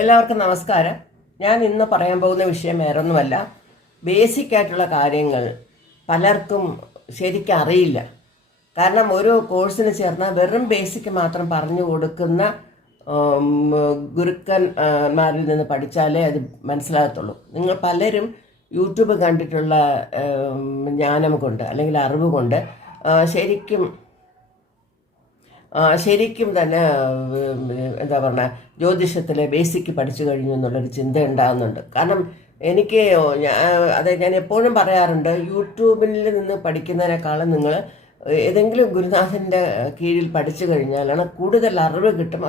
എല്ലാവർക്കും നമസ്കാരം. ഞാൻ ഇന്ന് പറയാൻ പോകുന്ന വിഷയം വേറൊന്നുമല്ല. ബേസിക് ആയിട്ടുള്ള കാര്യങ്ങൾ പലർക്കും ശരിക്കും അറിയില്ല. കാരണം ഒരു കോഴ്സിന് ചേർന്നാൽ വെറും ബേസിക് മാത്രം പറഞ്ഞു കൊടുക്കുന്ന ഗുരുക്കന്മാരിൽ നിന്ന് പഠിച്ചാലേ അത് മനസ്സിലാകത്തുള്ളൂ. നിങ്ങൾ പലരും യൂട്യൂബ് കണ്ടിട്ടുള്ള ജ്ഞാനം കൊണ്ട് അല്ലെങ്കിൽ അറിവ് കൊണ്ട് ശരിക്കും തന്നെ എന്താ പറയുക, ജ്യോതിഷത്തിലെ ബേസിക് പഠിച്ചു കഴിഞ്ഞു എന്നുള്ളൊരു ചിന്ത ഉണ്ടാകുന്നുണ്ട്. കാരണം ഞാൻ എപ്പോഴും പറയാറുണ്ട്, യൂട്യൂബിൽ നിന്ന് പഠിക്കുന്നതിനേക്കാളും നിങ്ങൾ ഏതെങ്കിലും ഗുരുനാഥൻ്റെ കീഴിൽ പഠിച്ചു കഴിഞ്ഞാലാണ് കൂടുതൽ അറിവ് കിട്ടും.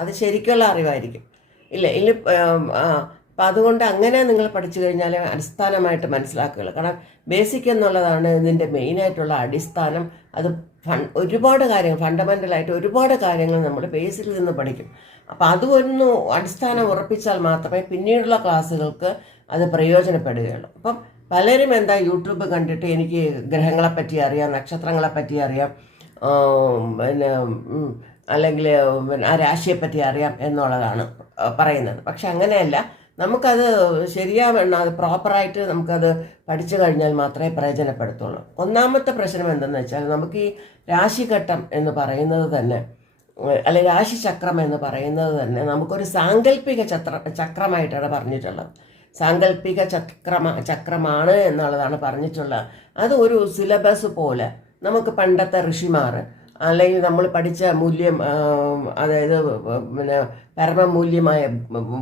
അത് ശരിക്കുള്ള അറിവായിരിക്കും. അപ്പം അതുകൊണ്ട് അങ്ങനെ നിങ്ങൾ പഠിച്ചു കഴിഞ്ഞാൽ അടിസ്ഥാനമായിട്ട് മനസ്സിലാക്കുകയുള്ളൂ. കാരണം ബേസിക് എന്നുള്ളതാണ് ഇതിൻ്റെ മെയിനായിട്ടുള്ള അടിസ്ഥാനം. അത് ഒരുപാട് കാര്യങ്ങൾ, ഫണ്ടമെൻ്റലായിട്ട് ഒരുപാട് കാര്യങ്ങൾ നമ്മൾ ബേസിക്കിൽ നിന്ന് പഠിക്കും. അപ്പം അതൊന്ന് അടിസ്ഥാനം ഉറപ്പിച്ചാൽ മാത്രമേ പിന്നീടുള്ള ക്ലാസ്സുകൾക്ക് അത് പ്രയോജനപ്പെടുകയുള്ളൂ. അപ്പം പലരും യൂട്യൂബ് കണ്ടിട്ട് എനിക്ക് ഗ്രഹങ്ങളെപ്പറ്റി അറിയാം, നക്ഷത്രങ്ങളെപ്പറ്റി അറിയാം, അല്ലെങ്കിൽ ആ രാശിയെപ്പറ്റി അറിയാം എന്നുള്ളതാണ് പറയുന്നത്. പക്ഷെ അങ്ങനെയല്ല. നമുക്കത് ശരിയാവണ്ണം അത് പ്രോപ്പറായിട്ട് നമുക്കത് പഠിച്ചു കഴിഞ്ഞാൽ മാത്രമേ പ്രയോജനപ്പെടുത്തുള്ളൂ. ഒന്നാമത്തെ പ്രശ്നം എന്തെന്ന് വെച്ചാൽ, നമുക്ക് ഈ രാശിഘട്ടം എന്ന് പറയുന്നത് തന്നെ, അല്ലെ രാശിചക്രം എന്ന് പറയുന്നത് തന്നെ നമുക്കൊരു സാങ്കല്പിക ചക്രമായിട്ടാണ് പറഞ്ഞിട്ടുള്ളത്. സാങ്കല്പിക ചക്രമാണ് എന്നുള്ളതാണ് പറഞ്ഞിട്ടുള്ളത്. അത് ഒരു സിലബസ് പോലെ നമുക്ക് പണ്ടത്തെ ഋഷിമാർ അല്ലെങ്കിൽ നമ്മൾ പഠിച്ച മൂല്യം, അതായത് പരമമൂല്യമായ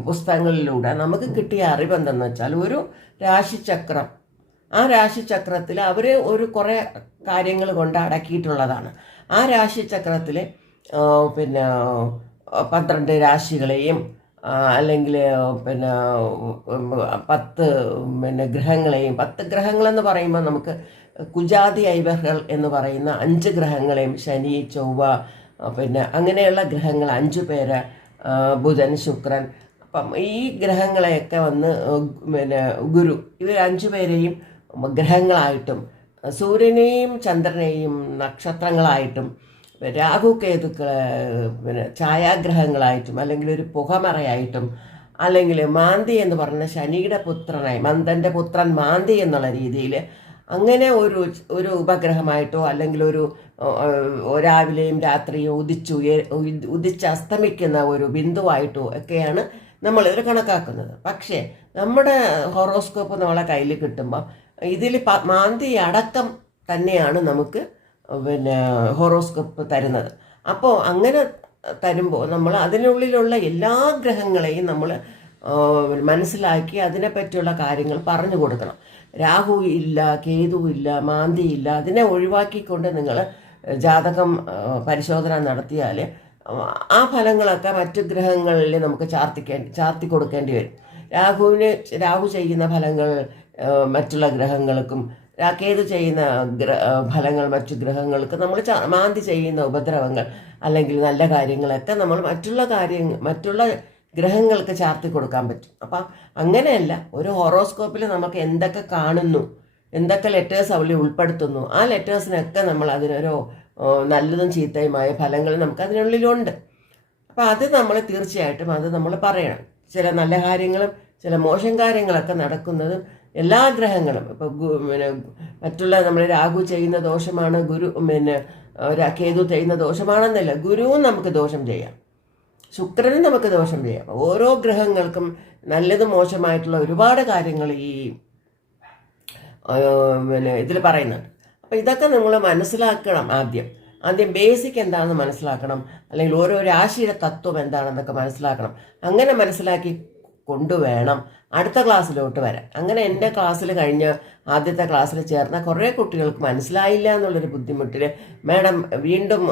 പുസ്തകങ്ങളിലൂടെ നമുക്ക് കിട്ടിയ അറിവ് എന്തെന്ന് വെച്ചാൽ, ഒരു രാശിചക്രം, ആ രാശിചക്രത്തിൽ അവർ കുറേ കാര്യങ്ങൾ കൊണ്ട് അടക്കിയിട്ടുള്ളതാണ്. ആ രാശിചക്രത്തിൽ 12 രാശികളെയും അല്ലെങ്കിൽ 10 ഗ്രഹങ്ങളെയും, 10 ഗ്രഹങ്ങളെന്ന് പറയുമ്പോൾ നമുക്ക് കുജാതി ഐവകൾ എന്ന് പറയുന്ന 5 ഗ്രഹങ്ങളെയും, ശനി, ചൊവ്വ, അങ്ങനെയുള്ള ഗ്രഹങ്ങൾ 5 പേര്, ബുധൻ, ശുക്രൻ. അപ്പം ഈ ഗ്രഹങ്ങളെയൊക്കെ ഗുരു, ഇവർ 5 പേരെയും ഗ്രഹങ്ങളായിട്ടും, സൂര്യനെയും ചന്ദ്രനെയും നക്ഷത്രങ്ങളായിട്ടും, രാഹു കേതുക്കളെ ഛായാഗ്രഹങ്ങളായിട്ടും, അല്ലെങ്കിൽ ഒരു പുകമറയായിട്ടും, അല്ലെങ്കിൽ മാന്തി എന്ന് പറഞ്ഞ ശനിയുടെ പുത്രനായി, മന്ദൻ്റെ പുത്രൻ മാന്തി എന്നുള്ള രീതിയിൽ അങ്ങനെ ഒരു ഉപഗ്രഹമായിട്ടോ, അല്ലെങ്കിൽ രാവിലെയും രാത്രിയും ഉദിച്ച് അസ്തമിക്കുന്ന ഒരു ബിന്ദുവായിട്ടോ ഒക്കെയാണ് നമ്മളിത് കണക്കാക്കുന്നത്. പക്ഷേ നമ്മുടെ ഹോറോസ്കോപ്പ് നമ്മളെ കയ്യിൽ കിട്ടുമ്പോൾ ഇതിൽ മാന്തി അടക്കം തന്നെയാണ് നമുക്ക് ഹോറോസ്കോപ്പ് തരുന്നത്. അപ്പോൾ അങ്ങനെ തരുമ്പോൾ നമ്മൾ അതിനുള്ളിലുള്ള എല്ലാ ഗ്രഹങ്ങളെയും നമ്മൾ മനസ്സിലാക്കി അതിനെപ്പറ്റിയുള്ള കാര്യങ്ങൾ പറഞ്ഞു കൊടുക്കണം. രാഹു ഇല്ല, കേതു ഇല്ല, മാന്തി ഇല്ല, അതിനെ ഒഴിവാക്കിക്കൊണ്ട് നിങ്ങൾ ജാതകം പരിശോധന നടത്തിയാൽ ആ ഫലങ്ങളൊക്കെ മറ്റു ഗ്രഹങ്ങളിൽ നമുക്ക് ചാർത്തി കൊടുക്കേണ്ടി വരും. രാഹു ചെയ്യുന്ന ഫലങ്ങൾ മറ്റുള്ള ഗ്രഹങ്ങൾക്കും, കേതു ചെയ്യുന്ന ഫലങ്ങൾ മറ്റു ഗ്രഹങ്ങൾക്ക്, നമ്മൾ മാന്തി ചെയ്യുന്ന ഉപദ്രവങ്ങൾ അല്ലെങ്കിൽ നല്ല കാര്യങ്ങളൊക്കെ നമ്മൾ മറ്റുള്ള ഗ്രഹങ്ങൾക്ക് ചാർത്തി കൊടുക്കാൻ പറ്റും. അപ്പം അങ്ങനെയല്ല, ഒരു ഹോറോസ്കോപ്പിൽ നമുക്ക് എന്തൊക്കെ കാണുന്നു, എന്തൊക്കെ ലെറ്റേഴ്സ് അവൾ ഉൾപ്പെടുത്തുന്നു, ആ ലെറ്റേഴ്സിനൊക്കെ നമ്മൾ അതിനൊരു നല്ലതും ചീത്തയുമായ ഫലങ്ങൾ നമുക്ക് അതിനുള്ളിലുണ്ട്. അപ്പം അത് നമ്മൾ തീർച്ചയായിട്ടും അത് നമ്മൾ പറയണം. ചില നല്ല കാര്യങ്ങളും ചില മോശം കാര്യങ്ങളൊക്കെ നടക്കുന്നതും എല്ലാ ഗ്രഹങ്ങളും, ഇപ്പോൾ മറ്റുള്ള നമ്മൾ രാഹു ചെയ്യുന്ന ദോഷമാണ് കേതു ചെയ്യുന്ന ദോഷമാണെന്നല്ല, ഗുരുവും നമുക്ക് ദോഷം ചെയ്യാം, ശുക്രനും നമുക്ക് ദോഷം ചെയ്യാം. ഓരോ ഗ്രഹങ്ങൾക്കും നല്ലതും മോശമായിട്ടുള്ള ഒരുപാട് കാര്യങ്ങൾ ഈ ഇതിൽ പറയുന്നുണ്ട്. അപ്പം ഇതൊക്കെ നമ്മൾ മനസ്സിലാക്കണം. ആദ്യം ബേസിക് എന്താണെന്ന് മനസ്സിലാക്കണം, അല്ലെങ്കിൽ ഓരോ രാശിയുടെ തത്വം എന്താണെന്നൊക്കെ മനസ്സിലാക്കണം. അങ്ങനെ മനസ്സിലാക്കി കൊണ്ടുവേണം അടുത്ത ക്ലാസ്സിലോട്ട് വരാൻ. അങ്ങനെ എൻ്റെ ക്ലാസ്സിൽ ആദ്യത്തെ ക്ലാസ്സിൽ ചേർന്ന കുറേ കുട്ടികൾക്ക് മനസ്സിലായില്ല എന്നുള്ളൊരു ബുദ്ധിമുട്ടിൽ, മാഡം വീണ്ടും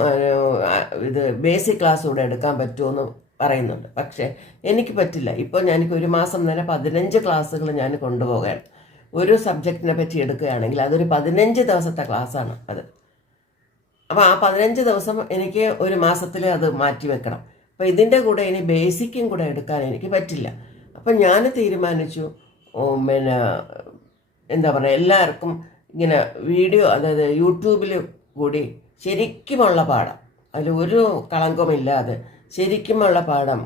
ഇത് ബേസിക് ക്ലാസ് കൂടെ എടുക്കാൻ പറ്റുമോ പറയുന്നുണ്ട്. പക്ഷേ എനിക്ക് പറ്റില്ല. ഇപ്പോൾ ഞാനിപ്പോൾ ഒരു മാസം തന്നെ 15 ക്ലാസ്സുകൾ ഞാൻ കൊണ്ടുപോകാൻ, ഒരു സബ്ജക്റ്റിനെ പറ്റി എടുക്കുകയാണെങ്കിൽ അതൊരു 15 ദിവസത്തെ ക്ലാസ്സാണ് അത്. അപ്പോൾ ആ 15 ദിവസം എനിക്ക് ഒരു മാസത്തിൽ അത് മാറ്റി വെക്കണം. അപ്പോൾ ഇതിൻ്റെ കൂടെ ഇനി ബേസിക്കും കൂടെ എടുക്കാൻ എനിക്ക് പറ്റില്ല. അപ്പം ഞാൻ തീരുമാനിച്ചു, എന്താ പറയുക, എല്ലാവർക്കും ഇങ്ങനെ വീഡിയോ, അതായത് യൂട്യൂബിൽ കൂടി ശരിക്കുമുള്ള പാഠം, അതിൽ ഒരു കളങ്കമില്ലാതെ ശരിക്കുമുള്ള പാഠം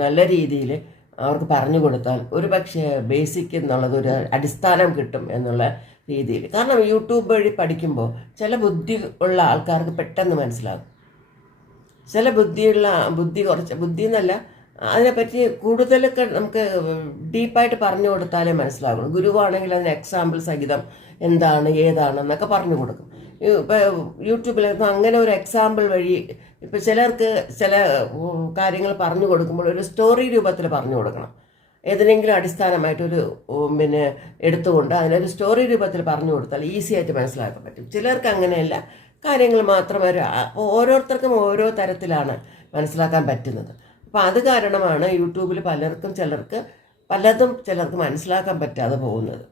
നല്ല രീതിയിൽ അവർക്ക് പറഞ്ഞു കൊടുത്താൽ ഒരു പക്ഷേ ബേസിക് എന്നുള്ളത് ഒരു അടിസ്ഥാനം കിട്ടും എന്നുള്ള രീതിയിൽ. കാരണം യൂട്യൂബ് വഴി പഠിക്കുമ്പോൾ ചില ബുദ്ധി ഉള്ള ആൾക്കാർക്ക് പെട്ടെന്ന് മനസ്സിലാകും. ചില ബുദ്ധി എന്നല്ല, അതിനെപ്പറ്റി കൂടുതലൊക്കെ നമുക്ക് ഡീപ്പായിട്ട് പറഞ്ഞു കൊടുത്താലേ മനസ്സിലാകുള്ളൂ. ഗുരുവാണെങ്കിൽ അതിന് എക്സാമ്പിൾ സഹിതം എന്താണ് ഏതാണെന്നൊക്കെ പറഞ്ഞു കൊടുക്കും. ഇപ്പോൾ യൂട്യൂബിലൊന്നും അങ്ങനെ ഒരു എക്സാമ്പിൾ വഴി ഇപ്പോൾ ചിലർക്ക് ചില കാര്യങ്ങൾ പറഞ്ഞു കൊടുക്കുമ്പോൾ ഒരു സ്റ്റോറി രൂപത്തിൽ പറഞ്ഞു കൊടുക്കണം. ഏതിനെങ്കിലും അടിസ്ഥാനമായിട്ടൊരു എടുത്തുകൊണ്ട് അതിനൊരു സ്റ്റോറി രൂപത്തിൽ പറഞ്ഞു കൊടുത്താൽ ഈസി ആയിട്ട് മനസ്സിലാക്കാൻ പറ്റും. ചിലർക്ക് അങ്ങനെയല്ല, കാര്യങ്ങൾ മാത്രം ഓരോരുത്തർക്കും ഓരോ തരത്തിലാണ് മനസ്സിലാക്കാൻ പറ്റുന്നത്. അപ്പോൾ അത് കാരണമാണ് യൂട്യൂബിൽ ചിലർക്ക് മനസ്സിലാക്കാൻ പറ്റാതെ പോകുന്നത്.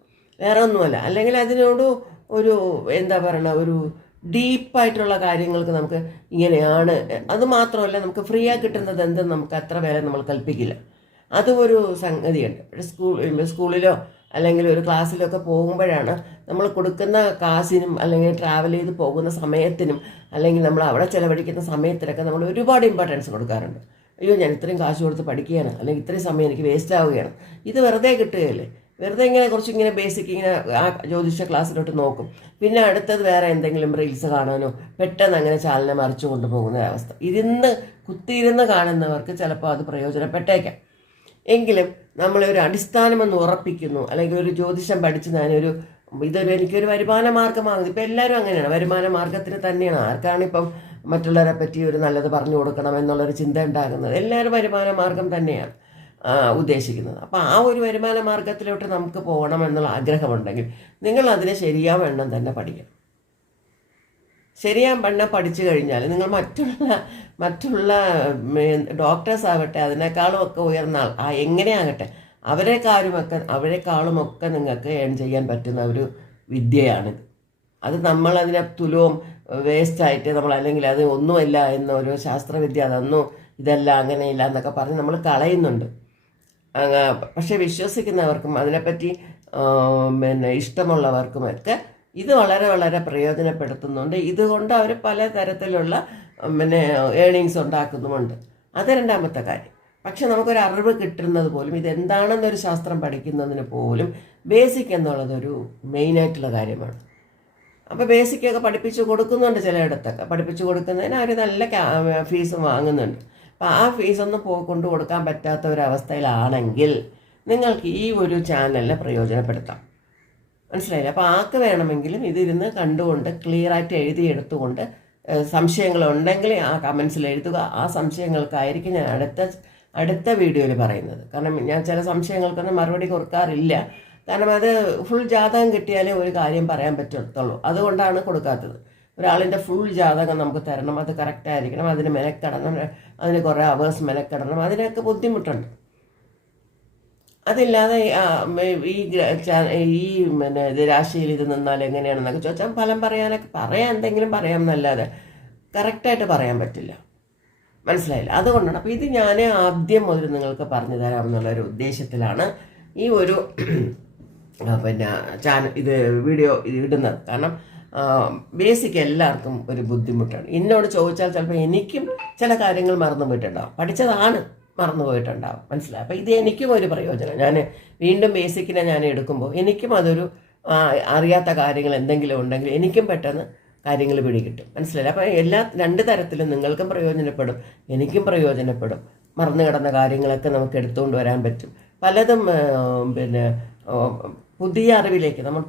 വേറെ ഒന്നുമല്ല. അല്ലെങ്കിൽ അതിനോട് ഒരു എന്താ പറയുക, ഒരു ഡീപ്പായിട്ടുള്ള കാര്യങ്ങൾക്ക് നമുക്ക് ഇങ്ങനെയാണ്. അത് മാത്രമല്ല, നമുക്ക് ഫ്രീ ആയി കിട്ടുന്നത് എന്തെന്ന് നമുക്ക് അത്ര വില നമ്മൾ കൽപ്പിക്കില്ല. അതും ഒരു സംഗതിയുണ്ട്. സ്കൂളിലോ അല്ലെങ്കിൽ ഒരു ക്ലാസ്സിലൊക്കെ പോകുമ്പോഴാണ് നമ്മൾ കൊടുക്കുന്ന കാശിനും അല്ലെങ്കിൽ ട്രാവൽ ചെയ്ത് പോകുന്ന സമയത്തിനും അല്ലെങ്കിൽ നമ്മൾ അവിടെ ചിലവഴിക്കുന്ന സമയത്തിനൊക്കെ നമ്മൾ ഒരുപാട് ഇമ്പോർട്ടൻസ് കൊടുക്കാറുണ്ട്. അയ്യോ, ഞാൻ ഇത്രയും കാശ് കൊടുത്ത് പഠിക്കുകയാണ്, അല്ലെങ്കിൽ ഇത്രയും സമയം എനിക്ക് വേസ്റ്റ് ആവുകയാണ്. ഇത് വെറുതെ കിട്ടുകയല്ലേ. വെറുതെ ഇങ്ങനെ ബേസിക് ആ ജ്യോതിഷ ക്ലാസ്സിലോട്ട് നോക്കും. പിന്നെ അടുത്തത് വേറെ എന്തെങ്കിലും റീൽസ് കാണാനോ പെട്ടെന്ന് അങ്ങനെ ചാനലിനെ മറിച്ചു കൊണ്ടുപോകുന്ന അവസ്ഥ. കുത്തിയിരുന്ന് കാണുന്നവർക്ക് ചിലപ്പോൾ അത് പ്രയോജനപ്പെട്ടേക്കാം. എങ്കിലും നമ്മളൊരു അടിസ്ഥാനമെന്ന് ഉറപ്പിക്കുന്നു, അല്ലെങ്കിൽ ഒരു ജ്യോതിഷം പഠിച്ച് എനിക്കൊരു വരുമാന മാർഗമാകുന്നത്. ഇപ്പം എല്ലാവരും അങ്ങനെയാണ്, വരുമാന മാർഗത്തിന് തന്നെയാണ്. ആർക്കാണിപ്പം മറ്റുള്ളവരെ പറ്റി ഒരു നല്ലത് പറഞ്ഞു കൊടുക്കണം എന്നുള്ളൊരു ചിന്ത ഉണ്ടാകുന്നത്? എല്ലാവരും വരുമാന മാർഗം തന്നെയാണ് ഉദ്ദേശിക്കുന്നത്. അപ്പോൾ ആ ഒരു വരുമാന മാർഗത്തിലോട്ട് നമുക്ക് പോകണം എന്നുള്ള ആഗ്രഹമുണ്ടെങ്കിൽ നിങ്ങൾ അതിനെ ശരിയാവണ്ണം തന്നെ പഠിക്കണം. ശരിയാവണ്ണം പഠിച്ചു കഴിഞ്ഞാൽ നിങ്ങൾ മറ്റുള്ള ഡോക്ടേഴ്സ് ആവട്ടെ, അതിനേക്കാളും ഒക്കെ ഉയർന്ന എങ്ങനെയാകട്ടെ, അവരെക്കാളുമൊക്കെ നിങ്ങൾക്ക് ഏൺ ചെയ്യാൻ പറ്റുന്ന ഒരു വിദ്യയാണിത്. അത് നമ്മളതിനെ തുലവും വേസ്റ്റായിട്ട് അല്ലെങ്കിൽ അത് ഒന്നുമല്ല എന്നൊരു ശാസ്ത്രവിദ്യ, അതൊന്നും ഇതല്ല അങ്ങനെയില്ല എന്നൊക്കെ പറഞ്ഞ് നമ്മൾ കളയുന്നുണ്ട്. പക്ഷെ വിശ്വസിക്കുന്നവർക്കും അതിനെപ്പറ്റി ഇഷ്ടമുള്ളവർക്കുമൊക്കെ ഇത് വളരെ വളരെ പ്രയോജനപ്പെടുത്തുന്നുണ്ട്. ഇതുകൊണ്ട് അവർ പല തരത്തിലുള്ള ഏണിങ്സ് ഉണ്ടാക്കുന്നുമുണ്ട്. അത് രണ്ടാമത്തെ കാര്യം. പക്ഷെ നമുക്കൊരു അറിവ് കിട്ടുന്നത് പോലും ഇതെന്താണെന്നൊരു ശാസ്ത്രം പഠിക്കുന്നതിന് പോലും ബേസിക് എന്നുള്ളതൊരു മെയിനായിട്ടുള്ള കാര്യമാണ്. അപ്പോൾ ബേസിക്കൊക്കെ പഠിപ്പിച്ചു കൊടുക്കുന്നുണ്ട്. ചിലയിടത്തൊക്കെ പഠിപ്പിച്ചു കൊടുക്കുന്നതിന് അവർ നല്ല ഫീസ് വാങ്ങുന്നുണ്ട്. അപ്പോൾ ആ ഫീസൊന്നും കൊണ്ടു കൊടുക്കാൻ പറ്റാത്ത ഒരവസ്ഥയിലാണെങ്കിൽ നിങ്ങൾക്ക് ഈ ഒരു ചാനലിനെ പ്രയോജനപ്പെടുത്താം. മനസ്സിലായില്ല? അപ്പോൾ ആർക്ക് വേണമെങ്കിലും ഇതിരുന്ന് കണ്ടുകൊണ്ട് ക്ലിയറായിട്ട് എഴുതിയെടുത്തുകൊണ്ട് സംശയങ്ങളുണ്ടെങ്കിൽ ആ കമൻസിൽ എഴുതുക. ആ സംശയങ്ങൾക്കായിരിക്കും ഞാൻ അടുത്ത വീഡിയോയിൽ പറയുന്നത്. കാരണം ഞാൻ ചില സംശയങ്ങൾക്കൊന്നും മറുപടി കൊടുക്കാറില്ല. കാരണം അത് ഫുൾ ജാതകം കിട്ടിയാലേ ഒരു കാര്യം പറയാൻ പറ്റത്തുള്ളൂ. അതുകൊണ്ടാണ് കൊടുക്കാത്തത്. ഒരാളിൻ്റെ ഫുൾ ജാതകം നമുക്ക് തരണം, അത് കറക്റ്റായിരിക്കണം, അതിന് മെനക്കെടണം, അതിന് കുറേ അവേഴ്സ് മെനക്കെടണം, അതിനൊക്കെ ബുദ്ധിമുട്ടുണ്ട്. അതില്ലാതെ ഇത് രാശിയിൽ ഇത് നിന്നാൽ എങ്ങനെയാണെന്നൊക്കെ ചോദിച്ചാൽ ഫലം എന്തെങ്കിലും പറയാം എന്നല്ലാതെ കറക്റ്റായിട്ട് പറയാൻ പറ്റില്ല. മനസ്സിലായില്ല? അതുകൊണ്ടാണ്. അപ്പോൾ ഇത് ഞാൻ ആദ്യം മുതൽ നിങ്ങൾക്ക് പറഞ്ഞു തരാമെന്നുള്ളൊരു ഉദ്ദേശത്തിലാണ് ഈ ഒരു വീഡിയോ ഇടുന്നത്. കാരണം ബേസിക് എല്ലാവർക്കും ഒരു ബുദ്ധിമുട്ടാണ്. എന്നോട് ചോദിച്ചാൽ ചിലപ്പോൾ എനിക്കും ചില കാര്യങ്ങൾ മറന്നു പോയിട്ടുണ്ടാവും, പഠിച്ചതാണ് മറന്നു പോയിട്ടുണ്ടാവും. മനസ്സിലായി? അപ്പോൾ ഇത് എനിക്കും ഒരു പ്രയോജനം. ഞാൻ വീണ്ടും ബേസിക്കിനെ ഞാൻ എടുക്കുമ്പോൾ എനിക്കും അതൊരു അറിയാത്ത കാര്യങ്ങൾ എന്തെങ്കിലും ഉണ്ടെങ്കിൽ എനിക്കും പെട്ടെന്ന് കാര്യങ്ങൾ പിടികിട്ടും. മനസ്സിലായില്ല? അപ്പോൾ രണ്ട് തരത്തിലും നിങ്ങൾക്കും പ്രയോജനപ്പെടും, എനിക്കും പ്രയോജനപ്പെടും. മറന്നു കിടന്ന കാര്യങ്ങളൊക്കെ നമുക്ക് എടുത്തുകൊണ്ട് വരാൻ പറ്റും. പലതും പുതിയ അറിവിലേക്ക് നമ്മൾ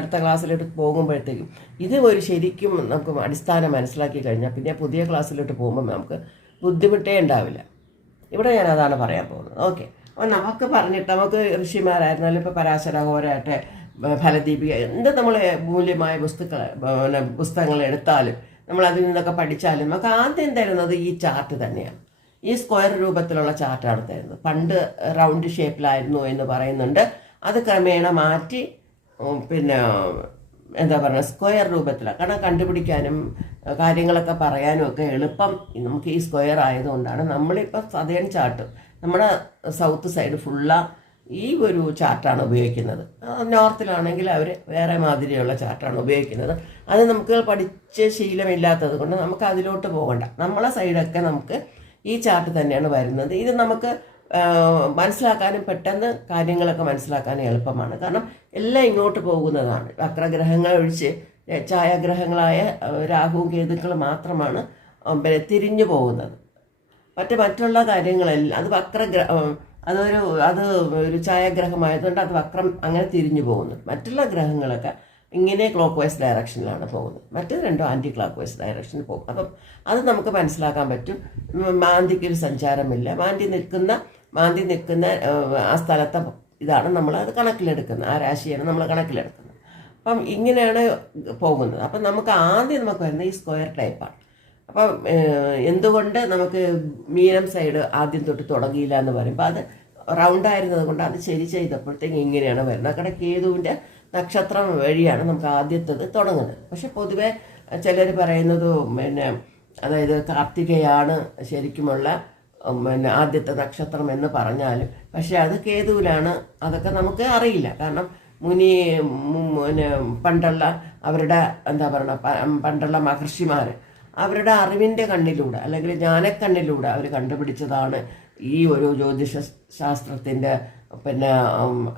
അടുത്ത ക്ലാസ്സിലോട്ട് പോകുമ്പോഴത്തേക്കും ഇത് ഒരു ശരിക്കും നമുക്ക് അടിസ്ഥാനം മനസ്സിലാക്കി കഴിഞ്ഞാൽ പിന്നെ പുതിയ ക്ലാസ്സിലോട്ട് പോകുമ്പോൾ നമുക്ക് ബുദ്ധിമുട്ടേ ഉണ്ടാവില്ല. ഇവിടെ ഞാൻ അതാണ് പറയാൻ പോകുന്നത്. ഓക്കെ. അപ്പോൾ നമുക്ക് ഋഷിമാരായിരുന്നാലും ഇപ്പോൾ പരാശര, ഹോരാട്ടെ, ഫലദീപിക, എന്ത് നമ്മൾ മൂല്യമായ പുസ്തകങ്ങൾ എടുത്താലും നമ്മൾ അതിൽ നിന്നൊക്കെ പഠിച്ചാലും നമുക്ക് ആദ്യം തരുന്നത് ഈ ചാർട്ട് തന്നെയാണ്. ഈ സ്ക്വയർ രൂപത്തിലുള്ള ചാർട്ടാണ് തരുന്നത്. പണ്ട് റൗണ്ട് ഷേപ്പിലായിരുന്നു എന്ന് പറയുന്നുണ്ട്. അത് ക്രമേണ മാറ്റി സ്ക്വയർ രൂപത്തിലാണ്. കാരണം കണ്ടുപിടിക്കാനും കാര്യങ്ങളൊക്കെ പറയാനും ഒക്കെ എളുപ്പം നമുക്ക് ഈ സ്ക്വയർ ആയതുകൊണ്ടാണ് നമ്മളിപ്പോൾ സദേൺ ചാർട്ട്, നമ്മുടെ സൗത്ത് സൈഡ് ഈ ഒരു ചാർട്ടാണ് ഉപയോഗിക്കുന്നത്. നോർത്തിലാണെങ്കിൽ അവർ വേറെ മാതിരിയുള്ള ചാർട്ടാണ് ഉപയോഗിക്കുന്നത്. അത് നമുക്ക് പഠിച്ച് ശീലമില്ലാത്തത് കൊണ്ട് നമുക്ക് അതിലോട്ട് പോകണ്ട. നമ്മളെ സൈഡൊക്കെ നമുക്ക് ഈ ചാർട്ട് തന്നെയാണ് വരുന്നത്. ഇത് നമുക്ക് മനസ്സിലാക്കാനും പെട്ടെന്ന് കാര്യങ്ങളൊക്കെ മനസ്സിലാക്കാനും എളുപ്പമാണ്. കാരണം എല്ലാം ഇങ്ങോട്ട് പോകുന്നതാണ്. വക്രഗ്രഹങ്ങൾ ഒഴിച്ച് ഛായാഗ്രഹങ്ങളായ രാഹുവും കേതുക്കൾ മാത്രമാണ് പിന്നെ തിരിഞ്ഞു പോകുന്നത്. മറ്റുള്ള കാര്യങ്ങളെല്ലാം അത് അത് ഒരു ഛായാഗ്രഹമായതുകൊണ്ട് അത് വക്രം അങ്ങനെ തിരിഞ്ഞു പോകുന്നു. മറ്റുള്ള ഗ്രഹങ്ങളൊക്കെ ഇങ്ങനെ ക്ലോക്ക് വൈസ് ഡയറക്ഷനിലാണ് പോകുന്നത്. മറ്റേത് രണ്ടും ആൻറ്റി ക്ലോക്ക് വൈസ് ഡയറക്ഷനിൽ പോകും. അപ്പം അത് നമുക്ക് മനസ്സിലാക്കാൻ പറ്റും. മാന്തിക്കൊരു സഞ്ചാരമില്ല. മാന്തി നിൽക്കുന്ന ആ സ്ഥലത്തെ ഇതാണ് നമ്മൾ അത് കണക്കിലെടുക്കുന്നത്. ആ രാശിയാണ് നമ്മൾ കണക്കിലെടുക്കുന്നത്. അപ്പം ഇങ്ങനെയാണ് പോകുന്നത്. അപ്പം നമുക്ക് വരുന്നത് ഈ സ്ക്വയർ ടൈപ്പാണ്. അപ്പം എന്തുകൊണ്ട് നമുക്ക് മീനം സൈഡ് ആദ്യം തൊട്ട് തുടങ്ങിയില്ല എന്ന് പറയുമ്പോൾ അത് റൗണ്ടായിരുന്നത് കൊണ്ട് അത് ശരി ചെയ്തപ്പോഴത്തേക്ക് ഇങ്ങനെയാണ് വരുന്നത്. അവിടെ കേതുവിൻ്റെ നക്ഷത്രം വഴിയാണ് നമുക്ക് ആദ്യത്തേത് തുടങ്ങുന്നത്. പക്ഷെ പൊതുവെ ചിലർ പറയുന്നത് അതായത് കാർത്തികയാണ് ശരിക്കുമുള്ള ആദ്യത്തെ നക്ഷത്രം എന്ന് പറഞ്ഞാലും പക്ഷെ അത് കേതുവിലാണ്. അതൊക്കെ നമുക്ക് അറിയില്ല. കാരണം പണ്ടുള്ള അവരുടെ പണ്ടുള്ള മഹർഷിമാർ അവരുടെ അറിവിൻ്റെ കണ്ണിലൂടെ അല്ലെങ്കിൽ ജ്ഞാനക്കണ്ണിലൂടെ അവർ കണ്ടുപിടിച്ചതാണ് ഈ ഒരു ജ്യോതിഷ ശാസ്ത്രത്തിൻ്റെ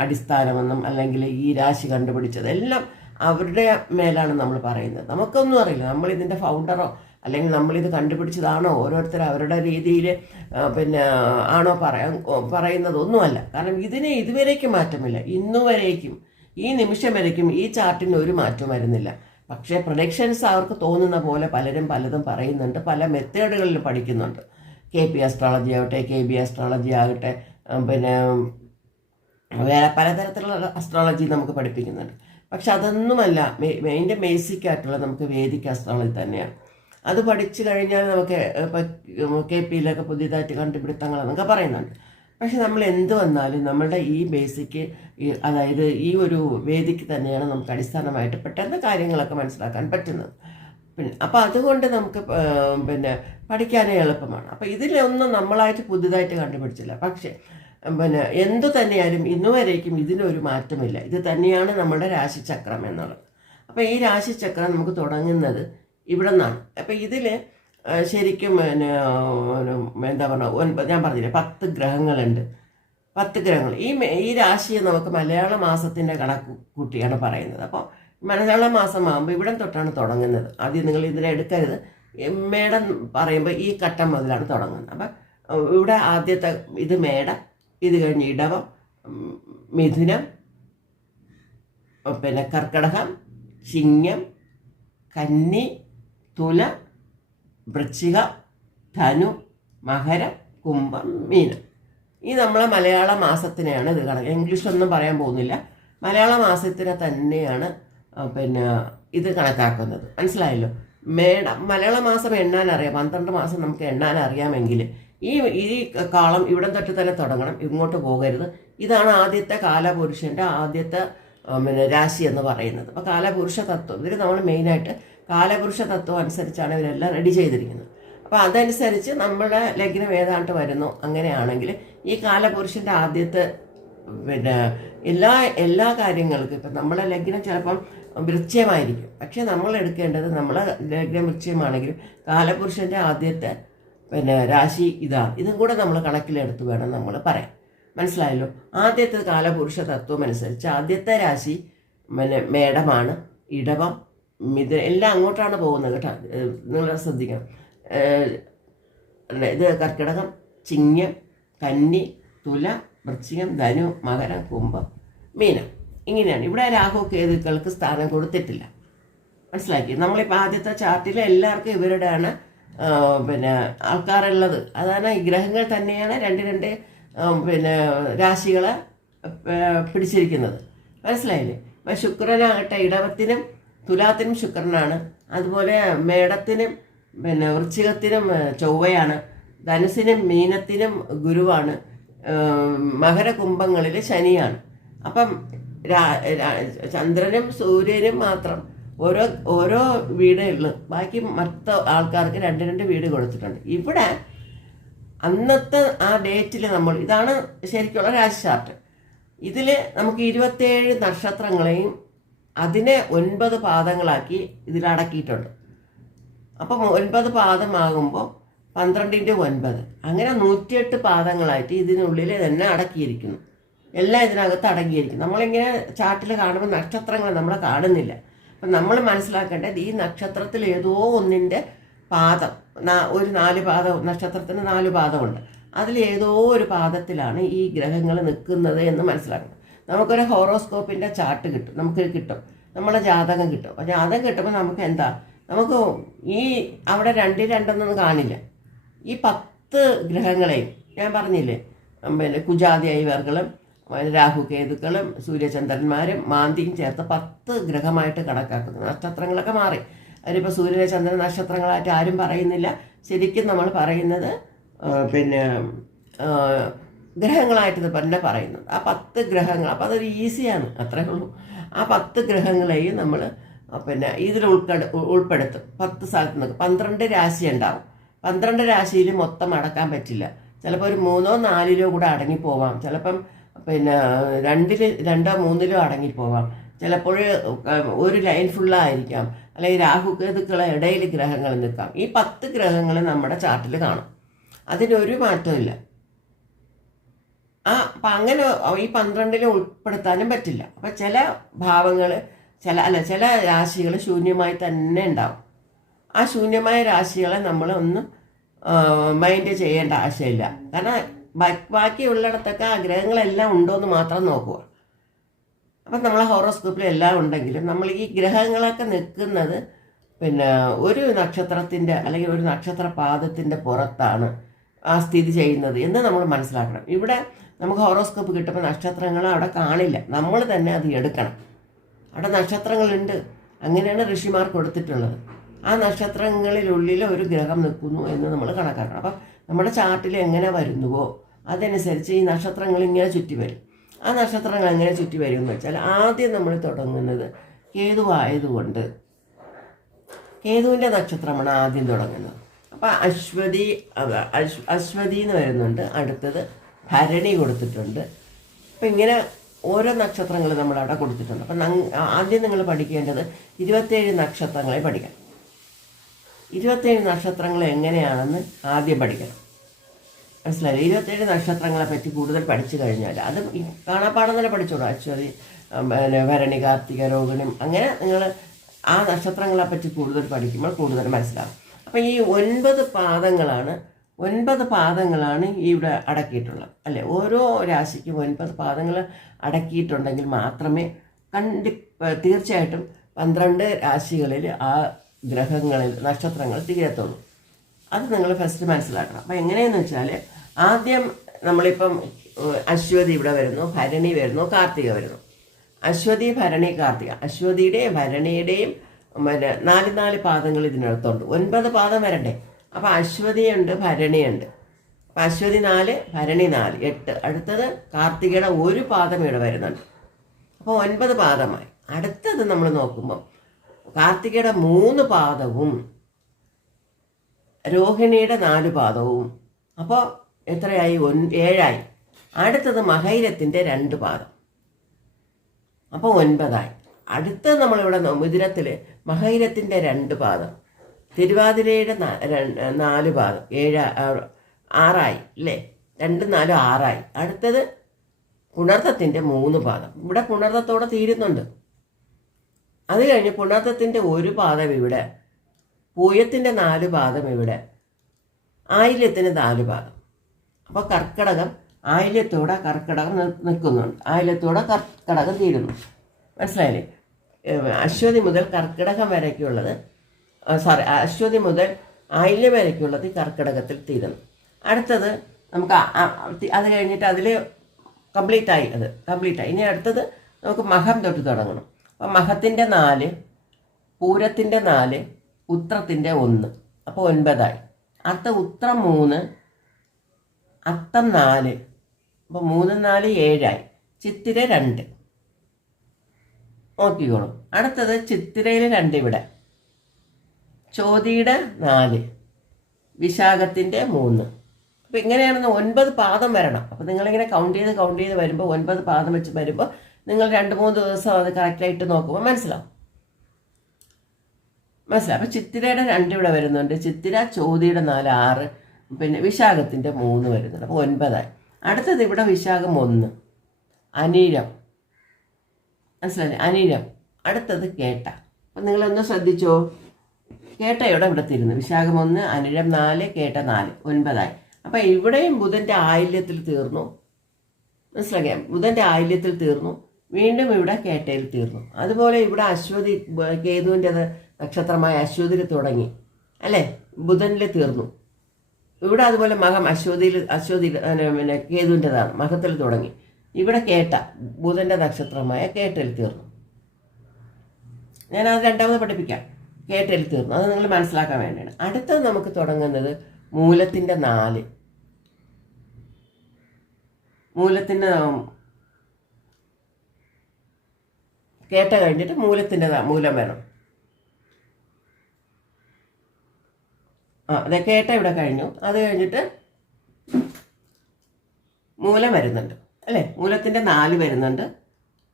അടിസ്ഥാനമെന്നും അല്ലെങ്കിൽ ഈ രാശി കണ്ടുപിടിച്ചത് എല്ലാം അവരുടെ മേലാണ് നമ്മൾ പറയുന്നത്. നമുക്കൊന്നും അറിയില്ല. നമ്മളിതിൻ്റെ ഫൗണ്ടറോ അല്ലെങ്കിൽ നമ്മളിത് കണ്ടുപിടിച്ചതാണോ ഓരോരുത്തർ അവരുടെ രീതിയിൽ ആണോ പറയുന്നതൊന്നുമല്ല. കാരണം ഇതിന് ഇതുവരേക്കും മാറ്റമില്ല. ഇന്നുവരേക്കും ഈ നിമിഷം വരേക്കും ഈ ചാർട്ടിന് ഒരു മാറ്റം വരുന്നില്ല. പക്ഷേ പ്രൊഡിക്ഷൻസ് അവർക്ക് തോന്നുന്ന പോലെ പലതും പറയുന്നുണ്ട്. പല മെത്തേഡുകളിൽ പഠിക്കുന്നുണ്ട്. KP അസ്ട്രോളജി ആവട്ടെ, KB അസ്ട്രോളജി ആകട്ടെ, വേറെ പലതരത്തിലുള്ള അസ്ട്രോളജി നമുക്ക് പഠിപ്പിക്കുന്നുണ്ട്. പക്ഷെ അതൊന്നുമല്ല അതിൻ്റെ ബേസിക് ആയിട്ടുള്ള നമുക്ക് വേദിക് അസ്ട്രോളജി തന്നെയാണ്. അത് പഠിച്ചു കഴിഞ്ഞാൽ നമുക്ക് KPയിലൊക്കെ പുതിയതായിട്ട് കണ്ടുപിടുത്തങ്ങളെന്നൊക്കെ പറയുന്നുണ്ട്. പക്ഷെ നമ്മൾ എന്ത് വന്നാലും നമ്മളുടെ ഈ ബേസിക്ക് അതായത് ഈ ഒരു വേദിക്ക് തന്നെയാണ് നമുക്ക് അടിസ്ഥാനമായിട്ട് പെട്ടെന്ന് കാര്യങ്ങളൊക്കെ മനസ്സിലാക്കാൻ പറ്റുന്നത്. അപ്പോൾ അതുകൊണ്ട് നമുക്ക് പഠിക്കാനേ എളുപ്പമാണ്. അപ്പോൾ ഇതിലൊന്നും നമ്മളായിട്ട് പുതുതായിട്ട് കണ്ടുപിടിച്ചില്ല. പക്ഷേ എന്തു തന്നെയാലും ഇന്നുവരേക്കും ഇതിനൊരു മാറ്റമില്ല. ഇത് തന്നെയാണ് നമ്മുടെ രാശിചക്രം എന്നുള്ളത്. അപ്പോൾ ഈ രാശിചക്രം നമുക്ക് തുടങ്ങുന്നത് ഇവിടെ നിന്നാണ്. അപ്പോൾ ഇതിൽ ശരിക്കും ഞാൻ പറഞ്ഞില്ലേ 10 ഗ്രഹങ്ങളുണ്ട്. 10 ഗ്രഹങ്ങൾ ഈ രാശിയെ നമുക്ക് മലയാള മാസത്തിൻ്റെ കണക്ക് കൂട്ടിയാണ് പറയുന്നത്. അപ്പോൾ മലയാള മാസമാകുമ്പോൾ ഇവിടെ തൊട്ടാണ് തുടങ്ങുന്നത്. ആദ്യം നിങ്ങൾ ഇതിനെ എടുക്കരുത്. മേടം പറയുമ്പോൾ ഈ ഘട്ടം മുതലാണ് തുടങ്ങുന്നത്. അപ്പം ഇവിടെ ആദ്യത്തെ ഇത് മേടം, ഇത് കഴിഞ്ഞ് ഇടവം, മിഥുനം, കർക്കിടകം, ചിങ്ങം, കന്നി, തുല, വൃശ്ചിക, ധനു, മകരം, കുംഭം, മീനം. ഈ നമ്മളെ മലയാള മാസത്തിനെയാണ് ഇത് കണക്ക്. ഇംഗ്ലീഷൊന്നും പറയാൻ പോകുന്നില്ല. മലയാള മാസത്തിനെ തന്നെയാണ് ഇത് കണക്കാക്കുന്നത്. മനസ്സിലായല്ലോ? മലയാള മാസം എണ്ണാൻ അറിയാം. 12 മാസം നമുക്ക് എണ്ണാൻ അറിയാമെങ്കിൽ ഈ കാളം ഇവിടെ തൊട്ട് തന്നെ തുടങ്ങണം, ഇങ്ങോട്ട് പോകരുത്. ഇതാണ് ആദ്യത്തെ കാലപുരുഷൻ്റെ ആദ്യത്തെ രാശി എന്ന് പറയുന്നത്. അപ്പോൾ കാലപുരുഷ തത്വം ഇതിൽ നമ്മൾ മെയിനായിട്ട് കാലപുരുഷ തത്വം അനുസരിച്ചാണ് ഇവരെല്ലാം റെഡി ചെയ്തിരിക്കുന്നത്. അപ്പോൾ അതനുസരിച്ച് നമ്മുടെ ലഗ്നം ഏതാണ്ട് വരുന്നു. അങ്ങനെയാണെങ്കിൽ ഈ കാലപുരുഷൻ്റെ ആദ്യത്തെ എല്ലാ കാര്യങ്ങൾക്കും ഇപ്പം നമ്മുടെ ലഗ്നം ചിലപ്പം വൃശ്ചയമായിരിക്കും. പക്ഷെ നമ്മൾ എടുക്കേണ്ടത് നമ്മളെ ലഗ്നം വൃശ്ചയമാണെങ്കിലും കാലപുരുഷൻ്റെ ആദ്യത്തെ രാശി ഇതാണ്. ഇതും കൂടെ നമ്മൾ കണക്കിലെടുത്ത് വേണം നമ്മൾ പറയാൻ. മനസ്സിലായല്ലോ? ആദ്യത്തെ കാലപുരുഷ തത്വം അനുസരിച്ച് ആദ്യത്തെ രാശി മേടമാണ്. ഇടവം, മിഥുനം എല്ലാം അങ്ങോട്ടാണ് പോകുന്നത് കേട്ടോ. നിങ്ങൾ ശ്രദ്ധിക്കണം. ഇത് കർക്കിടകം, ചിങ്ങം, കന്നി, തുല, വൃശ്ചികം, ധനു, മകരം, കുംഭം, മീനം. ഇങ്ങനെയാണ്. ഇവിടെ രാഹു കേതുക്കൾക്ക് സ്ഥാനം കൊടുത്തിട്ടില്ല. മനസ്സിലാക്കി? നമ്മളിപ്പോൾ ആദ്യത്തെ ചാർട്ടിൽ എല്ലാവർക്കും ഇവരുടെയാണ് ആൾക്കാരുള്ളത്. അതാണ് ഈ ഗ്രഹങ്ങൾ തന്നെയാണ് രണ്ട് രാശികളെ പിടിച്ചിരിക്കുന്നത്. മനസ്സിലായില്ലേ? ഇപ്പം ശുക്രനാകട്ടെ ഇടവത്തിനും തുലാത്തിനും ശുക്രനാണ്. അതുപോലെ മേടത്തിനും വൃശ്ചികത്തിനും ചൊവ്വയാണ്. ധനുസിനും മീനത്തിനും ഗുരുവാണ്. മകരകുംഭങ്ങളിൽ ശനിയാണ്. അപ്പം ചന്ദ്രനും സൂര്യനും മാത്രം ഓരോ വീടേ ഉള്ളു. ബാക്കി മറ്റ് ആൾക്കാർക്ക് 2 വീട് കൊടുത്തിട്ടുണ്ട്. ഇവിടെ അന്നത്തെ ആ ഡേറ്റിൽ ഇതാണ് ശരിക്കുള്ള രാശി ചാർട്ട്. ഇതിൽ നമുക്ക് 27 നക്ഷത്രങ്ങളെയും അതിനെ 9 പാദങ്ങളാക്കി ഇതിലടക്കിയിട്ടുണ്ട്. അപ്പം 9 പാദമാകുമ്പോൾ 12×9 അങ്ങനെ 108 പാദങ്ങളായിട്ട് ഇതിനുള്ളിൽ തന്നെ അടക്കിയിരിക്കുന്നു. എല്ലാം ഇതിനകത്ത് അടങ്ങിയിരിക്കും. നമ്മളിങ്ങനെ ചാർട്ടിൽ കാണുമ്പോൾ നക്ഷത്രങ്ങൾ നമ്മൾ കാണുന്നില്ല. അപ്പം നമ്മൾ മനസ്സിലാക്കേണ്ടത് ഈ നക്ഷത്രത്തിൽ ഏതോ ഒന്നിൻ്റെ പാദം, ഒരു 4 പാദം, നക്ഷത്രത്തിന് 4 പാദമുണ്ട്, അതിൽ ഏതോ ഒരു പാദത്തിലാണ് ഈ ഗ്രഹങ്ങൾ നിൽക്കുന്നത് എന്ന് മനസ്സിലാക്കണം. നമുക്കൊരു ഹോറോസ്കോപ്പിൻ്റെ ചാർട്ട് കിട്ടും, നമുക്ക് കിട്ടും, നമ്മളെ ജാതകം കിട്ടും. അപ്പോൾ ജാതകം കിട്ടുമ്പോൾ നമുക്ക് എന്താ, നമുക്ക് ഈ അവിടെ 2 കാണില്ല. ഈ 10 ഗ്രഹങ്ങളെയും ഞാൻ പറഞ്ഞില്ലേ, പിന്നെ കുജാതിയവർകളും രാഹുകേതുക്കളും സൂര്യചന്ദ്രന്മാരും മാന്തിയും ചേർത്ത് 10 ഗ്രഹമായിട്ട് കണക്കാക്കുന്നു. നക്ഷത്രങ്ങളൊക്കെ മാറി. അതിലിപ്പോൾ സൂര്യനെ ചന്ദ്രൻ നക്ഷത്രങ്ങളായിട്ട് ആരും പറയുന്നില്ല. ശരിക്കും നമ്മൾ പറയുന്നത് പിന്നെ ഗ്രഹങ്ങളായിട്ട് തന്നെ പറയുന്നുണ്ട്. ആ 10 ഗ്രഹങ്ങൾ, അപ്പോൾ അതൊരു ഈസിയാണ്, അത്രേ ഉള്ളൂ. ആ 10 ഗ്രഹങ്ങളെയും നമ്മൾ പിന്നെ ഇതിൽ ഉൾപ്പെടുത്തും. 10 സ്ഥലത്ത് നിന്ന് 12 രാശി ഉണ്ടാവും. 12 രാശിയിൽ മൊത്തം അടക്കാൻ പറ്റില്ല. ചിലപ്പോൾ ഒരു 3ഓ 4ലോ കൂടെ അടങ്ങിപ്പോവാം. ചിലപ്പം പിന്നെ 2 2 3 അടങ്ങിപ്പോവാം. ചിലപ്പോൾ ഒരു ലൈൻ ഫുള്ളായിരിക്കാം. അല്ലെങ്കിൽ രാഹുകേതുക്കളെ ഇടയിൽ ഗ്രഹങ്ങൾ നിൽക്കാം. ഈ 10 ഗ്രഹങ്ങൾ നമ്മുടെ ചാർട്ടിൽ കാണും. അതിനൊരു മാറ്റമില്ല. അപ്പം അങ്ങനെ ഈ 12 ഉൾപ്പെടുത്താനും പറ്റില്ല. അപ്പം ചില ഭാവങ്ങൾ, ചില രാശികൾ ശൂന്യമായി തന്നെ ഉണ്ടാവും. ആ ശൂന്യമായ രാശികളെ നമ്മൾ ഒന്നും മൈൻഡ് ചെയ്യേണ്ട ആവശ്യമില്ല. കാരണം ബാക്കിയുള്ളിടത്തൊക്കെ ആ ഗ്രഹങ്ങളെല്ലാം ഉണ്ടോ എന്ന് മാത്രം നോക്കുക. അപ്പം നമ്മളെ ഹോറോസ്കോപ്പിൽ എല്ലാം ഉണ്ടെങ്കിലും നമ്മൾ ഈ ഗ്രഹങ്ങളൊക്കെ നിൽക്കുന്നത് പിന്നെ ഒരു നക്ഷത്രത്തിൻ്റെ അല്ലെങ്കിൽ ഒരു നക്ഷത്രപാദത്തിൻ്റെ പുറത്താണ് ആ സ്ഥിതി ചെയ്യുന്നത് എന്ന് നമ്മൾ മനസ്സിലാക്കണം. ഇവിടെ നമുക്ക് ഹോറോസ്കോപ്പ് കിട്ടുമ്പോൾ നക്ഷത്രങ്ങൾ അവിടെ കാണില്ല, നമ്മൾ തന്നെ അത് എടുക്കണം. അവിടെ നക്ഷത്രങ്ങളുണ്ട്, അങ്ങനെയാണ് ഋഷിമാർ കൊടുത്തിട്ടുള്ളത്. ആ നക്ഷത്രങ്ങളിലുള്ളിൽ ഒരു ഗ്രഹം നിൽക്കുന്നു എന്ന് നമ്മൾ കണക്കാക്കണം. അപ്പം നമ്മുടെ ചാർട്ടിൽ എങ്ങനെ വരുന്നുവോ അതനുസരിച്ച് ഈ നക്ഷത്രങ്ങൾ ഇങ്ങനെ ചുറ്റി വരും. ആ നക്ഷത്രങ്ങൾ എങ്ങനെ ചുറ്റി വരും എന്ന് വെച്ചാൽ ആദ്യം നമ്മൾ തുടങ്ങുന്നത് കേതുവായതുകൊണ്ട് കേതുവിൻ്റെ നക്ഷത്രമാണ് ആദ്യം തുടങ്ങുന്നത്. അപ്പം അശ്വതി എന്ന് വരുന്നുണ്ട്. അടുത്തത് ഭരണി കൊടുത്തിട്ടുണ്ട്. അപ്പം ഇങ്ങനെ ഓരോ നക്ഷത്രങ്ങൾ നമ്മളവിടെ കൊടുത്തിട്ടുണ്ട്. അപ്പം ആദ്യം നിങ്ങൾ പഠിക്കേണ്ടത് 27 നക്ഷത്രങ്ങളെ പഠിക്കണം. 27 നക്ഷത്രങ്ങൾ എങ്ങനെയാണെന്ന് ആദ്യം പഠിക്കണം. മനസ്സിലായില്ലേ? 27 നക്ഷത്രങ്ങളെ പറ്റി കൂടുതൽ പഠിച്ചു കഴിഞ്ഞാൽ അത് കാണാപ്പാടം തന്നെ പഠിച്ചോളൂ. അശ്വതി, പിന്നെ ഭരണി, കാർത്തിക, രോഹിണി, അങ്ങനെ നിങ്ങൾ ആ നക്ഷത്രങ്ങളെ പറ്റി കൂടുതൽ പഠിക്കുമ്പോൾ കൂടുതൽ മനസ്സിലാവും. അപ്പം ഈ 9 പാദങ്ങളാണ് ഇവിടെ അടക്കിയിട്ടുള്ളത്, അല്ലേ? ഓരോ രാശിക്കും 9 പാദങ്ങൾ അടക്കിയിട്ടുണ്ടെങ്കിൽ മാത്രമേ തീർച്ചയായിട്ടും 12 രാശികളിൽ ആ ഗ്രഹങ്ങളിൽ നക്ഷത്രങ്ങൾ തീരത്തുള്ളൂ. അത് നിങ്ങൾ ഫസ്റ്റ് മനസ്സിലാക്കണം. അപ്പം എങ്ങനെയെന്ന് വെച്ചാൽ ആദ്യം നമ്മളിപ്പം അശ്വതി ഇവിടെ വരുന്നു, ഭരണി വരുന്നു, കാർത്തിക വരുന്നു. അശ്വതി, ഭരണി, കാർത്തിക. അശ്വതിയുടെയും ഭരണിയുടെയും പിന്നെ 4 പാദങ്ങൾ ഇതിനകത്തുണ്ട്. 9 പാദം വരണ്ടേ? അപ്പോൾ അശ്വതിയുണ്ട്, ഭരണിയുണ്ട്. അപ്പം അശ്വതി 4, ഭരണി 4, 8. അടുത്തത് കാർത്തികയുടെ ഒരു പാദം ഇവിടെ വരുന്നുണ്ട്. അപ്പോൾ 9 പാദമായി. അടുത്തത് നമ്മൾ നോക്കുമ്പോൾ കാർത്തികയുടെ 3 പാദവും രോഹിണിയുടെ 4 പാദവും. അപ്പോൾ എത്രയായി? 7ആയി. അടുത്തത് മകയിരത്തിൻ്റെ 2 പാദം, അപ്പോൾ 9ആയി. അടുത്തത് നമ്മളിവിടെ മിഥുനത്തിൽ മകയിരത്തിൻ്റെ 2 പാദം, തിരുവാതിരയുടെ 4 പാദം, 6ആയി അല്ലേ? 2 4 6ആയി. അടുത്തത് പുണർത്തത്തിൻ്റെ 3 പാദം. ഇവിടെ പുണർത്തത്തോടെ തീരുന്നുണ്ട്. അത് കഴിഞ്ഞ് പുണർത്തത്തിൻ്റെ 1 പാദം ഇവിടെ, പൂയത്തിൻ്റെ 4 പാദം ഇവിടെ, ആയില്യത്തിന് 4 പാദം. അപ്പോൾ ആയില്യത്തോടെ കർക്കിടകം നിൽക്കുന്നുണ്ട്. ആയില്യത്തോടെ കർക്കിടകം തീരുന്നു. മനസ്സിലായില്ലേ? അശ്വതി മുതൽ കർക്കിടകം വരയ്ക്കുള്ളത്, അശ്വതി മുതൽ ആയില്യം വരയ്ക്കുള്ളത് കർക്കിടകത്തിൽ തീരുന്നു. അടുത്തത് നമുക്ക് അത് കഴിഞ്ഞിട്ട് അതിൽ കംപ്ലീറ്റായി. ഇനി അടുത്തത് നമുക്ക് മകം തൊട്ട് തുടങ്ങണം. അപ്പം മഹത്തിൻ്റെ 4, പൂരത്തിൻ്റെ 4, ഉത്രത്തിൻ്റെ 1, അപ്പോൾ 9ആയി. അടുത്ത ഉത്രം 3, അത്തം 4, അപ്പോൾ 3 4 7ആയി. ചിത്തിര 2 നോക്കിക്കോളും. അടുത്തത് ചിത്തിരയിൽ 2 ഇവിടെ, ചോതിയുടെ 4, വിശാഖത്തിൻ്റെ 3. അപ്പോൾ ഇങ്ങനെയാണെന്ന് 9 പാദം വരണം. അപ്പോൾ നിങ്ങളിങ്ങനെ കൗണ്ട് ചെയ്ത് വരുമ്പോൾ 9 പാദം വെച്ച് വരുമ്പോൾ നിങ്ങൾ 2-3 ദിവസം അത് കറക്റ്റായിട്ട് നോക്കുമ്പോൾ മനസ്സിലാവും. അപ്പോൾ ചിത്തിരയുടെ 2 ഇവിടെ വരുന്നുണ്ട്. ചിത്തിര, ചോതിയുടെ 4 6, പിന്നെ വിശാഖത്തിൻ്റെ 3 വരുന്നുണ്ട്. അപ്പോൾ 9ആയി. അടുത്തത് ഇവിടെ വിശാഖം 1, അനിഴം, മനസ്സിലായി, അനിഴം. അടുത്തത് കേട്ട. അപ്പം നിങ്ങളൊന്ന് ശ്രദ്ധിച്ചോ, കേട്ടയുടെ ഇവിടെ തിരുന്നു. വിശാഖം 1, അനിഴം 4, കേട്ട 4, 9ആയി. അപ്പം ഇവിടെയും ബുധൻ്റെ ആയില്യത്തിൽ തീർന്നു, മനസ്സിലാക്കിയാൽ ബുധൻ്റെ ആയില്യത്തിൽ തീർന്നു. വീണ്ടും ഇവിടെ കേട്ടയിൽ തീർന്നു. അതുപോലെ ഇവിടെ അശ്വതി, കേതുവിൻ്റെത് നക്ഷത്രമായ അശ്വതിയിൽ തുടങ്ങി അല്ലേ, ബുധനിൽ തീർന്നു. ഇവിടെ അതുപോലെ മകം അശ്വതി പിന്നെ കേതുവിൻ്റെതാണ്, മകത്തിൽ തുടങ്ങി. ഇവിടെ കേട്ട, ബുധൻ്റെ നക്ഷത്രമായ കേട്ടയിൽ തീർന്നു. ഞാനത് രണ്ടാമത് പഠിപ്പിക്കാം. കേട്ടയിൽ തീർന്നു, അത് നിങ്ങൾ മനസ്സിലാക്കാൻ വേണ്ടിയാണ്. അടുത്തത് നമുക്ക് തുടങ്ങുന്നത് മൂലത്തിൻ്റെ 4. മൂലത്തിൻ്റെ കേട്ട കഴിഞ്ഞിട്ട് മൂലത്തിൻ്റെ മൂലം വേണം. അതെ, കേട്ട ഇവിടെ കഴിഞ്ഞു. അത് കഴിഞ്ഞിട്ട് മൂലം വരുന്നുണ്ട് അല്ലേ, മൂലത്തിൻ്റെ 4 വരുന്നുണ്ട്.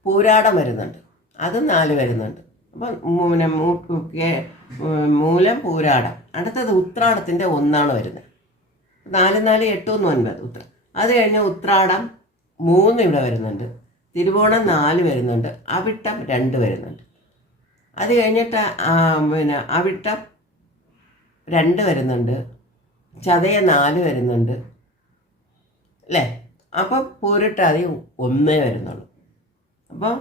പൂരാടം വരുന്നുണ്ട്, അതും 4 വരുന്നുണ്ട്. അപ്പം മൂലം, പൂരാടം. അടുത്തത് ഉത്രാടത്തിൻ്റെ 1 വരുന്നത്. 4, 4, 8, 1, 9 ഉത്രാടം. അത് കഴിഞ്ഞ് ഉത്രാടം 3 ഇവിടെ വരുന്നുണ്ട്. തിരുവോണം 4 വരുന്നുണ്ട്. അവിട്ടം 2 വരുന്നുണ്ട്. അത് കഴിഞ്ഞിട്ട് പിന്നെ അവിട്ടം 2 വരുന്നുണ്ട്. ചതയം 4 വരുന്നുണ്ട് അല്ലേ. അപ്പം പൂരിട്ടാതി 1 വരുന്നുള്ളൂ. അപ്പം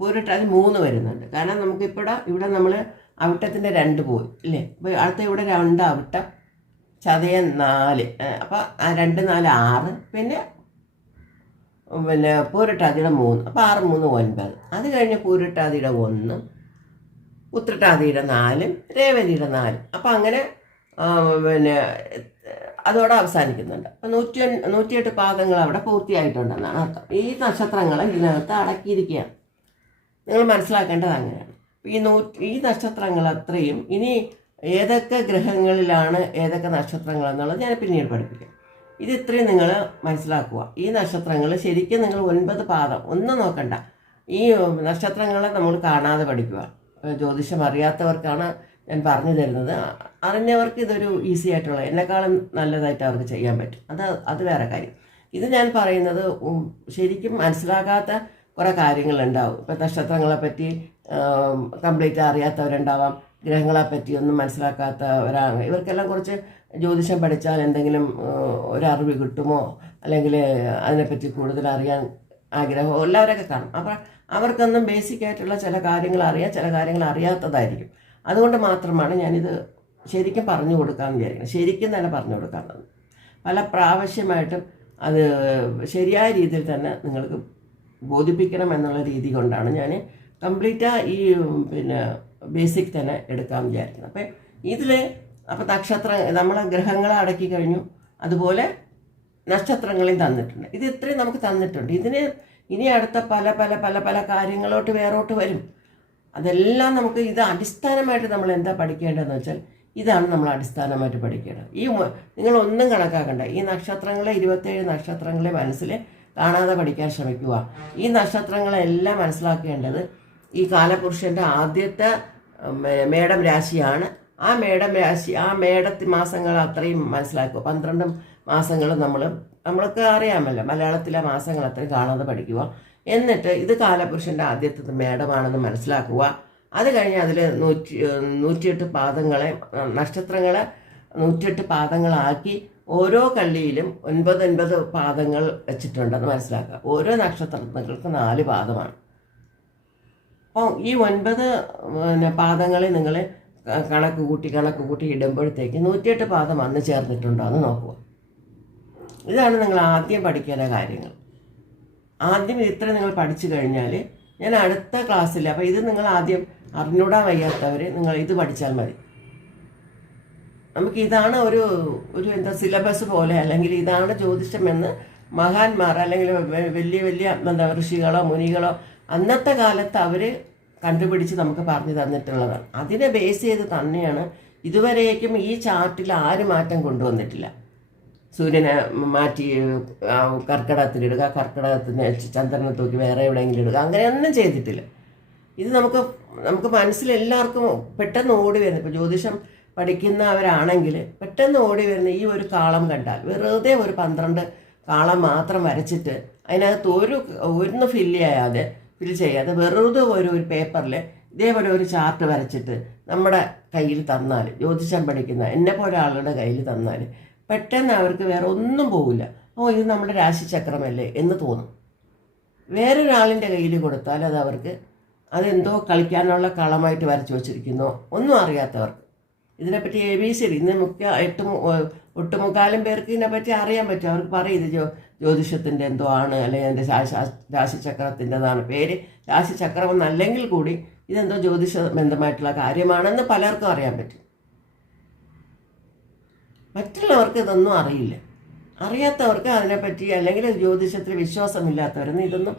പൂരിട്ടാതി 3 വരുന്നുണ്ട്. കാരണം നമുക്കിപ്പോൾ ഇവിടെ നമ്മൾ അവിട്ടത്തിൻ്റെ 2 പോയി ഇല്ലേ. അപ്പോൾ അടുത്ത ഇവിടെ 2 അവിട്ടം, ചതയം 4, അപ്പോൾ 2, 4, 6, പിന്നെ പൂരിട്ടാതിയുടെ 3, അപ്പോൾ 6, 3, 9. അത് കഴിഞ്ഞ് പൂരിട്ടാതിയുടെ 1, ഉത്രട്ടാതിയുടെ 4, രേവതിയുടെ 4. അപ്പം അങ്ങനെ പിന്നെ അതോടെ അവസാനിക്കുന്നുണ്ട്. അപ്പം 108 പാദങ്ങൾ അവിടെ പൂർത്തിയായിട്ടുണ്ടെന്നാണ് അർത്ഥം. ഈ നക്ഷത്രങ്ങൾ ഇതിനകത്ത് അടക്കിയിരിക്കുകയാണ്. നിങ്ങൾ മനസ്സിലാക്കേണ്ടത് അങ്ങനെയാണ്. ഈ നക്ഷത്രങ്ങൾ അത്രയും ഇനി ഏതൊക്കെ ഗ്രഹങ്ങളിലാണ് ഏതൊക്കെ നക്ഷത്രങ്ങൾ എന്നുള്ളത് ഞാൻ പിന്നീട് പഠിപ്പിക്കാം. ഇത് ഇത്രയും നിങ്ങൾ മനസ്സിലാക്കുക. ഈ നക്ഷത്രങ്ങൾ ശരിക്കും നിങ്ങൾ 9 പാദം ഒന്നും നോക്കണ്ട. ഈ നക്ഷത്രങ്ങളെ നമ്മൾ കാണാതെ പഠിക്കുക. ജ്യോതിഷം അറിയാത്തവർക്കാണ് ഞാൻ പറഞ്ഞു തരുന്നത്. അറിഞ്ഞവർക്ക് ഇതൊരു ഈസി ആയിട്ടുള്ള, എന്നെക്കാളും നല്ലതായിട്ട് അവർക്ക് ചെയ്യാൻ പറ്റും. അത് വേറെ കാര്യം. ഇത് ഞാൻ പറയുന്നത് ശരിക്കും മനസ്സിലാകാത്ത കുറേ കാര്യങ്ങളുണ്ടാവും. ഇപ്പം നക്ഷത്രങ്ങളെപ്പറ്റി കംപ്ലീറ്റ് അറിയാത്തവരുണ്ടാവാം, ഗ്രഹങ്ങളെപ്പറ്റി ഒന്നും മനസ്സിലാക്കാത്തവരാണ്. ഇവർക്കെല്ലാം കുറച്ച് ജ്യോതിഷം പഠിച്ചാൽ എന്തെങ്കിലും ഒരറിവ് കിട്ടുമോ, അല്ലെങ്കിൽ അതിനെപ്പറ്റി കൂടുതൽ അറിയാൻ ആഗ്രഹമോ എല്ലാവരൊക്കെ കാണും. അപ്പം അവർക്കൊന്നും ബേസിക്കായിട്ടുള്ള ചില കാര്യങ്ങൾ അറിയാം, ചില കാര്യങ്ങൾ അറിയാത്തതായിരിക്കും. അതുകൊണ്ട് മാത്രമാണ് ഞാനിത് ശരിക്കും പറഞ്ഞു കൊടുക്കാമെന്ന് വിചാരിക്കുന്നത്. ശരിക്കും തന്നെ പറഞ്ഞു കൊടുക്കാമെന്ന്. പല പ്രാവശ്യമായിട്ടും അത് ശരിയായ രീതിയിൽ തന്നെ നിങ്ങൾക്ക് ബോധിപ്പിക്കണം എന്നുള്ള രീതി കൊണ്ടാണ് ഞാൻ കംപ്ലീറ്റ് ഈ പിന്നെ ബേസിക് തന്നെ എടുക്കാമെന്ന് വിചാരിക്കുന്നത്. അപ്പം ഇതിൽ നമ്മളെ ഗ്രഹങ്ങളെ അടക്കി കഴിഞ്ഞു, അതുപോലെ നക്ഷത്രങ്ങളെയും തന്നിട്ടുണ്ട്. ഇത് ഇത്രയും നമുക്ക് തന്നിട്ടുണ്ട്. ഇനി അടുത്ത പല പല പല പല കാര്യങ്ങളോട്ട് വേറോട്ട് വരും. അതെല്ലാം നമുക്ക് ഇത് അടിസ്ഥാനമായിട്ട് നമ്മൾ എന്താ പഠിക്കേണ്ടതെന്ന് വെച്ചാൽ ഇതാണ് നമ്മൾ അടിസ്ഥാനമായിട്ട് പഠിക്കേണ്ടത്. നിങ്ങളൊന്നും കണക്കാക്കണ്ട. ഈ നക്ഷത്രങ്ങളെ 27 നക്ഷത്രങ്ങളെ മനസ്സിൽ കാണാതെ പഠിക്കാൻ ശ്രമിക്കുക. ഈ നക്ഷത്രങ്ങളെല്ലാം മനസ്സിലാക്കേണ്ടത് ഈ കാലപുരുഷൻ്റെ ആദ്യത്തെ മേടം രാശിയാണ്. ആ മേടം രാശി, ആ മാസങ്ങൾ അത്രയും മനസ്സിലാക്കുക. 12 മാസങ്ങൾ നമ്മൾക്ക് അറിയാമല്ലോ, മലയാളത്തിലെ മാസങ്ങൾ അത്രയും കാണാതെ പഠിക്കുക. എന്നിട്ട് ഇത് കാലപുരുഷൻ്റെ ആദ്യത്തെ മേടമാണെന്ന് മനസ്സിലാക്കുക. അത് കഴിഞ്ഞ് അതിൽ 108 പാദങ്ങളെ, നക്ഷത്രങ്ങളെ 108 പാദങ്ങളാക്കി ഓരോ കള്ളിയിലും 9 പാദങ്ങൾ വെച്ചിട്ടുണ്ടെന്ന് മനസ്സിലാക്കുക. ഓരോ നക്ഷത്രങ്ങൾക്ക് 4 പാദമാണ്. അപ്പോൾ ഈ 9 പാദങ്ങളെ നിങ്ങൾ കണക്ക് കൂട്ടി ഇടുമ്പോഴത്തേക്ക് 108 പാദം വന്ന് ചേർന്നിട്ടുണ്ടോ എന്ന് നോക്കുക. ഇതാണ് നിങ്ങൾ ആദ്യം പഠിക്കേണ്ട കാര്യങ്ങൾ. ആദ്യം ഇത്ര നിങ്ങൾ പഠിച്ചു കഴിഞ്ഞാൽ ഞാൻ അടുത്ത ക്ലാസ്സിൽ, അപ്പോൾ ഇത് നിങ്ങൾ ആദ്യം അറിഞ്ഞൂടാ വയ്യാത്തവർ നിങ്ങൾ ഇത് പഠിച്ചാൽ മതി. നമുക്ക് ഇതാണ് ഒരു എന്താ സിലബസ് പോലെ, അല്ലെങ്കിൽ ഇതാണ് ജ്യോതിഷമെന്ന് മഹാന്മാർ അല്ലെങ്കിൽ വലിയ വലിയ ഋഷികളോ മുനികളോ അന്നത്തെ കാലത്ത് അവർ കണ്ടുപിടിച്ച് നമുക്ക് പറഞ്ഞു തന്നിട്ടുള്ളതാണ്. അതിനെ ബേസ് ചെയ്ത് തന്നെയാണ് ഇതുവരേക്കും ഈ ചാർട്ടിൽ ആരും മാറ്റം കൊണ്ടുവന്നിട്ടില്ല. സൂര്യനെ മാറ്റി കർക്കിടകത്തിലിടുക, കർക്കിടകത്തിന് ചന്ദ്രനെ തൂക്കി വേറെ എവിടെയെങ്കിലും ഇടുക, അങ്ങനെയൊന്നും ചെയ്തിട്ടില്ല. ഇത് നമുക്ക് മനസ്സിലെല്ലാവർക്കും പെട്ടെന്ന് ഓടി വരുന്നത്. ഇപ്പോൾ ജ്യോതിഷം പഠിക്കുന്നവരാണെങ്കിൽ പെട്ടെന്ന് ഓടി വരുന്ന ഈ ഒരു കാളം കണ്ടാൽ വെറുതെ ഒരു 12 കാളം മാത്രം വരച്ചിട്ട് അതിനകത്ത് ഒന്ന് ഫില്ല് ചെയ്യാതെ വെറുതെ ഒരു പേപ്പറിൽ ഇതേപോലെ ഒരു ചാർട്ട് വരച്ചിട്ട് നമ്മുടെ കയ്യിൽ തന്നാൽ, ജ്യോതിഷം പഠിക്കുന്ന എന്നെപ്പോലെ ആളുകളുടെ കയ്യിൽ തന്നാൽ പെട്ടെന്ന് അവർക്ക് വേറെ ഒന്നും പോകില്ല. ഇത് നമ്മുടെ രാശിചക്രമല്ലേ എന്ന് തോന്നും. വേറൊരാളിൻ്റെ കയ്യിൽ കൊടുത്താൽ അത് അവർക്ക് അതെന്തോ കളിക്കാനുള്ള കളമായിട്ട് വരച്ചു വച്ചിരിക്കുന്നോ ഒന്നും അറിയാത്തവർക്ക് ഇതിനെപ്പറ്റി ABC ഇന്ന് ഒട്ടുമുക്കാലും പേർക്ക് ഇതിനെപ്പറ്റി അറിയാൻ പറ്റും. അവർക്ക് പറയും ഇത് ജ്യോതിഷത്തിൻ്റെ എന്തോ ആണ്, അല്ലെങ്കിൽ എൻ്റെ രാശിചക്രത്തിൻ്റെതാണ് പേര്. രാശിചക്രം എന്നല്ലെങ്കിൽ കൂടി ഇതെന്തോ ജ്യോതിഷ ബന്ധമായിട്ടുള്ള കാര്യമാണെന്ന് പലർക്കും അറിയാൻ പറ്റും. മറ്റുള്ളവർക്ക് ഇതൊന്നും അറിയില്ല. അറിയാത്തവർക്ക് അതിനെപ്പറ്റി, അല്ലെങ്കിൽ ജ്യോതിഷത്തിൽ വിശ്വാസമില്ലാത്തവരൊന്നും ഇതൊന്നും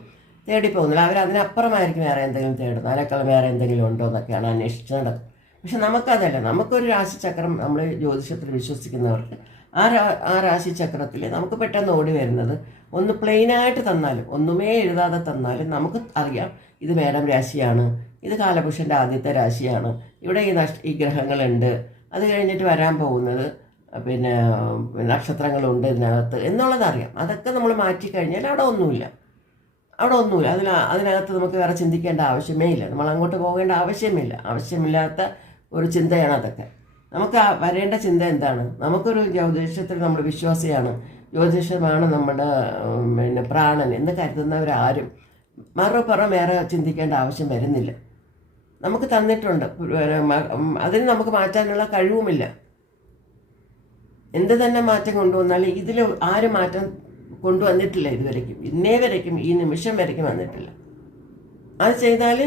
തേടിപ്പോകുന്നില്ല. അവരതിനപ്പുറമായിരിക്കും വേറെ എന്തെങ്കിലും തേടുന്നത്. അതിനേക്കാൾ വേറെ എന്തെങ്കിലും ഉണ്ടോ എന്നൊക്കെയാണ് അന്വേഷിച്ച് നടക്കുന്നത്. പക്ഷെ നമുക്കതല്ല. നമുക്കൊരു രാശിചക്രം, നമ്മൾ ജ്യോതിഷത്തിൽ വിശ്വസിക്കുന്നവർക്ക് ആ രാശിചക്രത്തിൽ നമുക്ക് പെട്ടെന്ന് ഓടി വരുന്നത് ഒന്ന് പ്ലെയിനായിട്ട് തന്നാലും, ഒന്നുമേ എഴുതാതെ തന്നാലും നമുക്ക് അറിയാം ഇത് മേടം രാശിയാണ്, ഇത് കാലപുരുഷൻ്റെ ആദ്യത്തെ രാശിയാണ്, ഇവിടെ ഈ ഗ്രഹങ്ങളുണ്ട്, അത് കഴിഞ്ഞിട്ട് വരാൻ പോകുന്നത് പിന്നെ നക്ഷത്രങ്ങളുണ്ട് ഇതിനകത്ത് എന്നുള്ളതറിയാം. അതൊക്കെ നമ്മൾ മാറ്റിക്കഴിഞ്ഞാൽ അവിടെ ഒന്നുമില്ല. അതിനകത്ത് നമുക്ക് വേറെ ചിന്തിക്കേണ്ട ആവശ്യമേ ഇല്ല. നമ്മൾ അങ്ങോട്ട് പോകേണ്ട ആവശ്യമില്ലാത്ത ഒരു ചിന്തയാണ് അതൊക്കെ. നമുക്ക് വരേണ്ട ചിന്ത എന്താണ്? നമുക്കൊരു ജ്യോതിഷത്തിൽ നമ്മൾ വിശ്വാസിയാണ്, ജ്യോതിഷമാണ് നമ്മുടെ പ്രാണൻ എന്ന് കരുതുന്നവരാരും മറുപുറം വേറെ ചിന്തിക്കേണ്ട ആവശ്യം വരുന്നില്ല. നമുക്ക് തന്നിട്ടുണ്ട്, അതിന് നമുക്ക് മാറ്റാനുള്ള കഴിവുമില്ല. എന്ത് തന്നെ മാറ്റം കൊണ്ടുവന്നാലും ഇതിൽ ആരും മാറ്റം കൊണ്ടുവന്നിട്ടില്ല ഇതുവരയ്ക്കും. ഇന്നേ വരയ്ക്കും, ഈ നിമിഷം വരയ്ക്കും വന്നിട്ടില്ല. അത് ചെയ്താൽ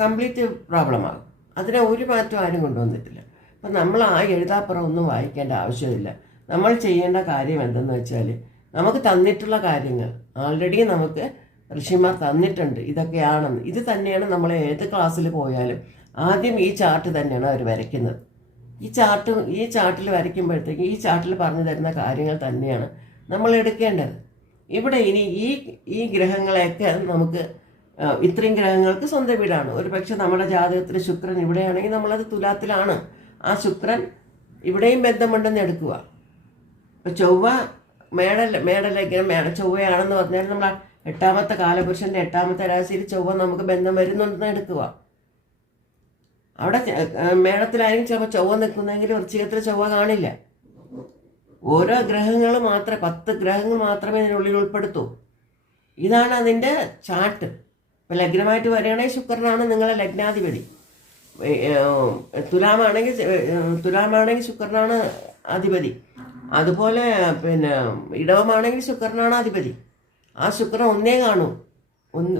കംപ്ലീറ്റ് പ്രോബ്ലമാകും. അതിനെ ഒരു മാറ്റം ആരും കൊണ്ടുവന്നിട്ടില്ല. അപ്പം നമ്മൾ ആ എഴുതാപ്പുറം ഒന്നും വായിക്കേണ്ട ആവശ്യമില്ല. നമ്മൾ ചെയ്യേണ്ട കാര്യം എന്തെന്ന് വെച്ചാൽ, നമുക്ക് തന്നിട്ടുള്ള കാര്യങ്ങൾ ആൾറെഡി നമുക്ക് ഋഷിമാർ തന്നിട്ടുണ്ട്. ഇതൊക്കെയാണെന്ന്, ഇത് തന്നെയാണ് നമ്മൾ ഏത് ക്ലാസ്സിൽ പോയാലും ആദ്യം ഈ ചാർട്ട് തന്നെയാണ് അവർ വരയ്ക്കുന്നത്. ഈ ചാർട്ടിൽ വരയ്ക്കുമ്പോഴത്തേക്ക് ഈ ചാർട്ടിൽ പറഞ്ഞു തരുന്ന കാര്യങ്ങൾ തന്നെയാണ് നമ്മൾ എടുക്കേണ്ടത്. ഇവിടെ ഇനി ഈ ഗ്രഹങ്ങളെയൊക്കെ നമുക്ക്, ഇത്രയും ഗ്രഹങ്ങൾക്ക് സ്വന്തം വീടാണ്. ഒരു പക്ഷെ നമ്മുടെ ജാതകത്തിൽ ശുക്രൻ ഇവിടെയാണെങ്കിൽ നമ്മളത് തുലാത്തിലാണ്. ആ ശുക്രൻ ഇവിടെയും ബന്ധമുണ്ടെന്ന് എടുക്കുക. ഇപ്പം ചൊവ്വ ചൊവ്വയാണെന്ന് പറഞ്ഞാൽ നമ്മൾ 8ാമത്തെ കാലപുരുഷൻ്റെ 8ാമത്തെ രാശിയിൽ ചൊവ്വ നമുക്ക് ബന്ധം വരുന്നുണ്ടെന്ന് എടുക്കുക. അവിടെ മേടത്തിലായിരിക്കും ചിലപ്പോൾ ചൊവ്വ നിൽക്കുന്നെങ്കിൽ വൃശ്ചികത്തിൽ ചൊവ്വ കാണില്ല. ഓരോ ഗ്രഹങ്ങൾ മാത്രമേ 10 ഗ്രഹങ്ങൾ മാത്രമേ ഇതിനുള്ളിൽ ഉൾപ്പെടുത്തൂ. ഇതാണ് അതിൻ്റെ ചാർട്ട്. ഇപ്പോൾ ലഗ്നമായിട്ട് വരികയാണെങ്കിൽ ശുക്രനാണ് നിങ്ങളെ ലഗ്നാധിപതി. തുലാമാണെങ്കിൽ ശുക്രനാണ് അധിപതി. അതുപോലെ പിന്നെ ഇടവമാണെങ്കിൽ ശുക്രനാണ് അധിപതി. ആ ശുക്രൻ ഒന്നേ കാണൂ,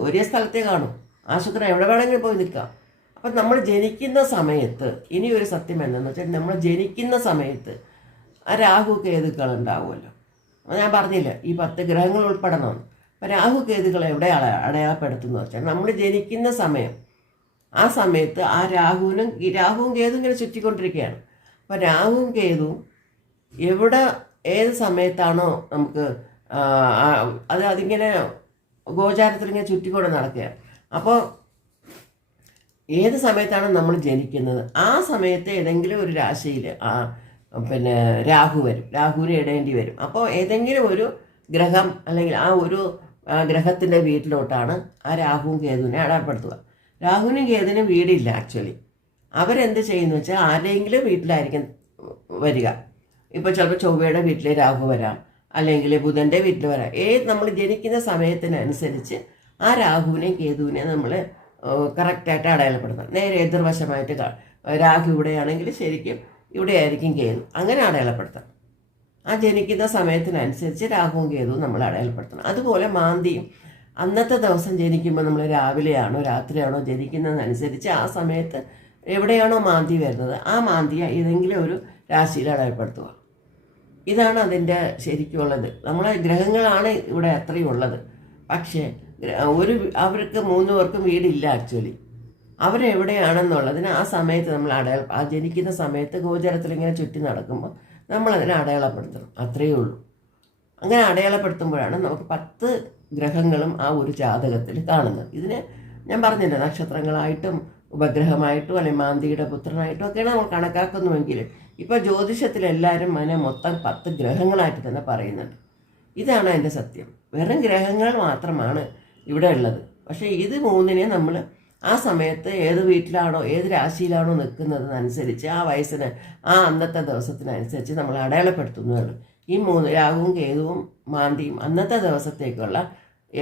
ഒരേ സ്ഥലത്തേ കാണൂ. ആ ശുക്രൻ എവിടെ വേണമെങ്കിലും പോയി നിൽക്കാം. അപ്പം നമ്മൾ ജനിക്കുന്ന സമയത്ത്, ഇനി ഒരു സത്യം എന്താണെന്ന് വെച്ചാൽ, നമ്മൾ ജനിക്കുന്ന സമയത്ത് ആ രാഹു കേതുക്കൾ ഉണ്ടാവുമല്ലോ. ഞാൻ പറഞ്ഞില്ല ഈ 10 ഗ്രഹങ്ങൾ ഉൾപ്പെടണമെന്ന്. അപ്പം രാഹു കേതുക്കൾ എവിടെ അടയാളപ്പെടുത്തുന്നു വെച്ചാൽ, നമ്മൾ ജനിക്കുന്ന സമയം, ആ സമയത്ത് ആ രാഹുവും കേതുവും ഇങ്ങനെ ചുറ്റിക്കൊണ്ടിരിക്കുകയാണ്. അപ്പം രാഹുവും കേതുവും ഏത് സമയത്താണോ നമുക്ക് അതിങ്ങനെ ഗോചാരത്തിൽ ഇങ്ങനെ ചുറ്റിക്കൊണ്ട് നടക്കുകയാണ്. അപ്പോൾ ഏത് സമയത്താണ് നമ്മൾ ജനിക്കുന്നത്, ആ സമയത്ത് ഏതെങ്കിലും ഒരു രാശിയിൽ പിന്നെ രാഹു വരും, രാഹുവിനെ ഇടേണ്ടി വരും. അപ്പോൾ ഏതെങ്കിലും ഒരു ഗ്രഹം അല്ലെങ്കിൽ ആ ഒരു ഗ്രഹത്തിൻ്റെ വീട്ടിലോട്ടാണ് ആ രാഹുവും കേതുവിനെ അടയാളപ്പെടുത്തുക. രാഹുവിനും കേതുവിനും വീടില്ല ആക്ച്വലി. അവരെന്ത് ചെയ്യുന്നു വെച്ചാൽ ആരെങ്കിലും വീട്ടിലായിരിക്കും വരിക. ഇപ്പോൾ ചിലപ്പോൾ ചൊവ്വയുടെ വീട്ടിൽ രാഹു വരാം, അല്ലെങ്കിൽ ബുധൻ്റെ വീട്ടിൽ വരാം. നമ്മൾ ജനിക്കുന്ന സമയത്തിനനുസരിച്ച് ആ രാഹുവിനെയും കേതുവിനെയും നമ്മൾ കറക്റ്റായിട്ട് അടയാളപ്പെടുത്തണം. നേരെ എതിർവശമായിട്ട് രാഹു ഇവിടെയാണെങ്കിൽ ശരിക്കും ഇവിടെയായിരിക്കും കേതു, അങ്ങനെ അടയാളപ്പെടുത്തണം. ആ ജനിക്കുന്ന സമയത്തിനനുസരിച്ച് രാഹുവും കേതുവും നമ്മൾ അടയാളപ്പെടുത്തണം. അതുപോലെ മാന്തിയും അന്നത്തെ ദിവസം ജനിക്കുമ്പോൾ നമ്മൾ രാവിലെയാണോ രാത്രിയാണോ ജനിക്കുന്നതനുസരിച്ച് ആ സമയത്ത് എവിടെയാണോ മാന്തി വരുന്നത് ആ മാന്തിയെ ഏതെങ്കിലും ഒരു രാശിയിൽ അടയാളപ്പെടുത്തുക. ഇതാണ് അതിൻ്റെ ശരിക്കുള്ളത്. നമ്മളെ ഗ്രഹങ്ങളാണ് ഇവിടെ അത്രയും ഉള്ളത്. പക്ഷേ അവർക്ക് 3 പേർക്കും വീടില്ല ആക്ച്വലി. അവരെവിടെയാണെന്നുള്ളതിന് ആ സമയത്ത് നമ്മൾ ആ ജനിക്കുന്ന സമയത്ത് ഗോചരത്തിൽ ഇങ്ങനെ ചുറ്റി നടക്കുമ്പോൾ നമ്മളതിനെ അടയാളപ്പെടുത്തണം. അത്രയേ ഉള്ളൂ. അങ്ങനെ അടയാളപ്പെടുത്തുമ്പോഴാണ് നമുക്ക് 10 ഗ്രഹങ്ങളും ആ ഒരു ജാതകത്തിൽ കാണുന്നത്. ഇതിന് ഞാൻ പറഞ്ഞില്ല, നക്ഷത്രങ്ങളായിട്ടും ഉപഗ്രഹമായിട്ടോ അല്ലെങ്കിൽ മാന്തിയുടെ പുത്രനായിട്ടോ ഒക്കെയാണ് നമ്മൾ കണക്കാക്കുന്നുവെങ്കിൽ ഇപ്പോൾ ജ്യോതിഷത്തിൽ എല്ലാവരും മൊത്തം 10 ഗ്രഹങ്ങളായിട്ട് തന്നെ പറയുന്നുണ്ട്. ഇതാണ് അതിൻ്റെ സത്യം. വെറും ഗ്രഹങ്ങൾ മാത്രമാണ് ഇവിടെ ഉള്ളത്. പക്ഷേ ഇത് 3നെ നമ്മൾ ആ സമയത്ത് ഏത് വീട്ടിലാണോ ഏത് രാശിയിലാണോ നിൽക്കുന്നതിനനുസരിച്ച് ആ വയസ്സിന് ആ അന്നത്തെ ദിവസത്തിനനുസരിച്ച് നമ്മൾ അടയാളപ്പെടുത്തുന്നതാണ്. ഈ 3 രാഹുവും കേതുവും മാന്തിയും അന്നത്തെ ദിവസത്തേക്കുള്ള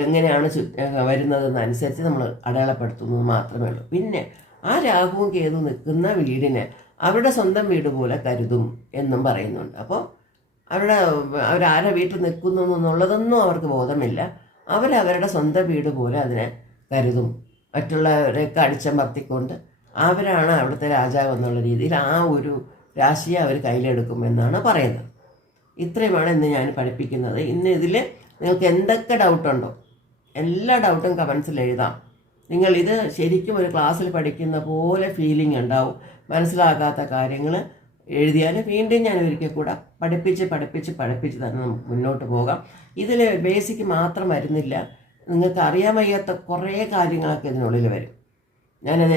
എങ്ങനെയാണ് വരുന്നതെന്നനുസരിച്ച് നമ്മൾ അടയാളപ്പെടുത്തുന്നത് മാത്രമേ ഉള്ളൂ. പിന്നെ ആ രാഹുവും കേതുവും നിൽക്കുന്ന വീടിനെ അവരുടെ സ്വന്തം വീട് പോലെ കരുതും എന്നും പറയുന്നുണ്ട്. അപ്പോൾ അവരാരെ വീട്ടിൽ നിൽക്കുന്നു എന്നുള്ളതൊന്നും അവർക്ക് ബോധമില്ല. അവരവരുടെ സ്വന്തം വീട് പോലെ അതിനെ കരുതും. മറ്റുള്ളവരെയൊക്കെ അടിച്ചമർത്തിക്കൊണ്ട് അവരാണ് അവിടുത്തെ രാജാവ് എന്നുള്ള രീതിയിൽ ആ ഒരു രാശിയെ അവർ കയ്യിലെടുക്കുമെന്നാണ് പറയുന്നത്. ഇത്രയുമാണ് ഇന്ന് ഞാൻ പഠിപ്പിക്കുന്നത്. ഇന്ന് ഇതിൽ നിങ്ങൾക്ക് എന്തൊക്കെ ഡൗട്ടുണ്ടോ എല്ലാ ഡൗട്ടും കമൻസിൽ എഴുതാം. നിങ്ങളിത് ശരിക്കും ഒരു ക്ലാസ്സിൽ പഠിക്കുന്ന പോലെ ഫീലിംഗ് ഉണ്ടാവും. മനസ്സിലാകാത്ത കാര്യങ്ങൾ എഴുതിയാൽ വീണ്ടും ഞാൻ ഒരിക്കൽ കൂടെ പഠിപ്പിച്ച് തന്നെ നമുക്ക് മുന്നോട്ട് പോകാം. ഇതിൽ ബേസിക് മാത്രം വരുന്നില്ല, നിങ്ങൾക്ക് അറിയാൻ വയ്യാത്ത കുറേ കാര്യങ്ങളൊക്കെ ഇതിനുള്ളിൽ വരും.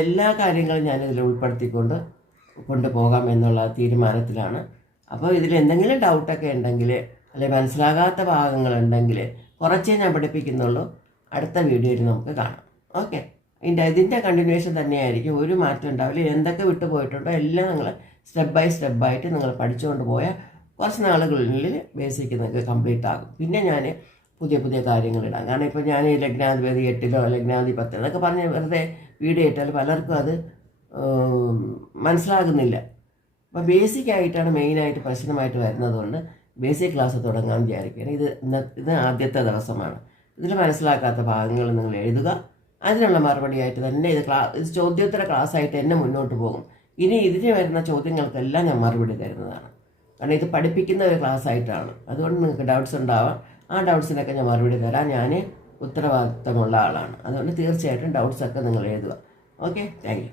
എല്ലാ കാര്യങ്ങളും ഞാനിതിൽ ഉൾപ്പെടുത്തിക്കൊണ്ട് കൊണ്ടുപോകാം എന്നുള്ള തീരുമാനത്തിലാണ്. അപ്പോൾ ഇതിൽ എന്തെങ്കിലും ഡൗട്ടൊക്കെ ഉണ്ടെങ്കിൽ അല്ലെങ്കിൽ മനസ്സിലാകാത്ത ഭാഗങ്ങളുണ്ടെങ്കിൽ കുറച്ചേ ഞാൻ പഠിപ്പിക്കുന്നുള്ളൂ. അടുത്ത വീഡിയോയിൽ നമുക്ക് കാണാം. ഓക്കെ, ഇതിൻ്റെ കണ്ടിന്യൂവേഷൻ തന്നെയായിരിക്കും, ഒരു മാറ്റം ഉണ്ടാവില്ല. എന്തൊക്കെ വിട്ടുപോയിട്ടുണ്ടോ എല്ലാം നിങ്ങൾ സ്റ്റെപ്പ് ബൈ സ്റ്റെപ്പായിട്ട് നിങ്ങൾ പഠിച്ചുകൊണ്ട് പോയാൽ കുറച്ച് നാളുകളിൽ ബേസിക് നിങ്ങൾക്ക് കംപ്ലീറ്റ് ആകും. പിന്നെ ഞാൻ പുതിയ കാര്യങ്ങളിടാം. കാരണം ഇപ്പോൾ ഞാൻ ലഗ്നാധിപതി 8 ലഗ്നാധിപതി 10 എന്നൊക്കെ പറഞ്ഞ് വെറുതെ വീഡിയോ ഇട്ടാൽ പലർക്കും അത് മനസ്സിലാകുന്നില്ല. അപ്പോൾ ബേസിക്കായിട്ടാണ് മെയിനായിട്ട് പ്രശ്നമായിട്ട് വരുന്നതുകൊണ്ട് ബേസിക് ക്ലാസ് തുടങ്ങാൻ വിചാരിക്കുകയാണ്. ഇത് ആദ്യത്തെ ദിവസമാണ്. ഇതിൽ മനസ്സിലാക്കാത്ത ഭാഗങ്ങൾ നിങ്ങൾ എഴുതുക. അതിനുള്ള മറുപടിയായിട്ട് തന്നെ ഇത് ചോദ്യോത്തര ക്ലാസ്സായിട്ട് തന്നെ മുന്നോട്ട് പോകും. ഇനി ഇതിന് വരുന്ന ചോദ്യങ്ങൾക്കെല്ലാം ഞാൻ മറുപടി തരുന്നതാണ്. കാരണം ഇത് പഠിപ്പിക്കുന്ന ഒരു ക്ലാസ് ആയിട്ടാണ്. അതുകൊണ്ട് നിങ്ങൾക്ക് ഡൗട്ട്സ് ഉണ്ടാവാം. ആ ഡൗട്ട്സിനൊക്കെ ഞാൻ മറുപടി തരാം. ഞാൻ ഉത്തരവാദിത്തമുള്ള ആളാണ്. അതുകൊണ്ട് തീർച്ചയായിട്ടും ഡൗട്ട്സൊക്കെ നിങ്ങൾ എഴുതുക. Okay, thank you.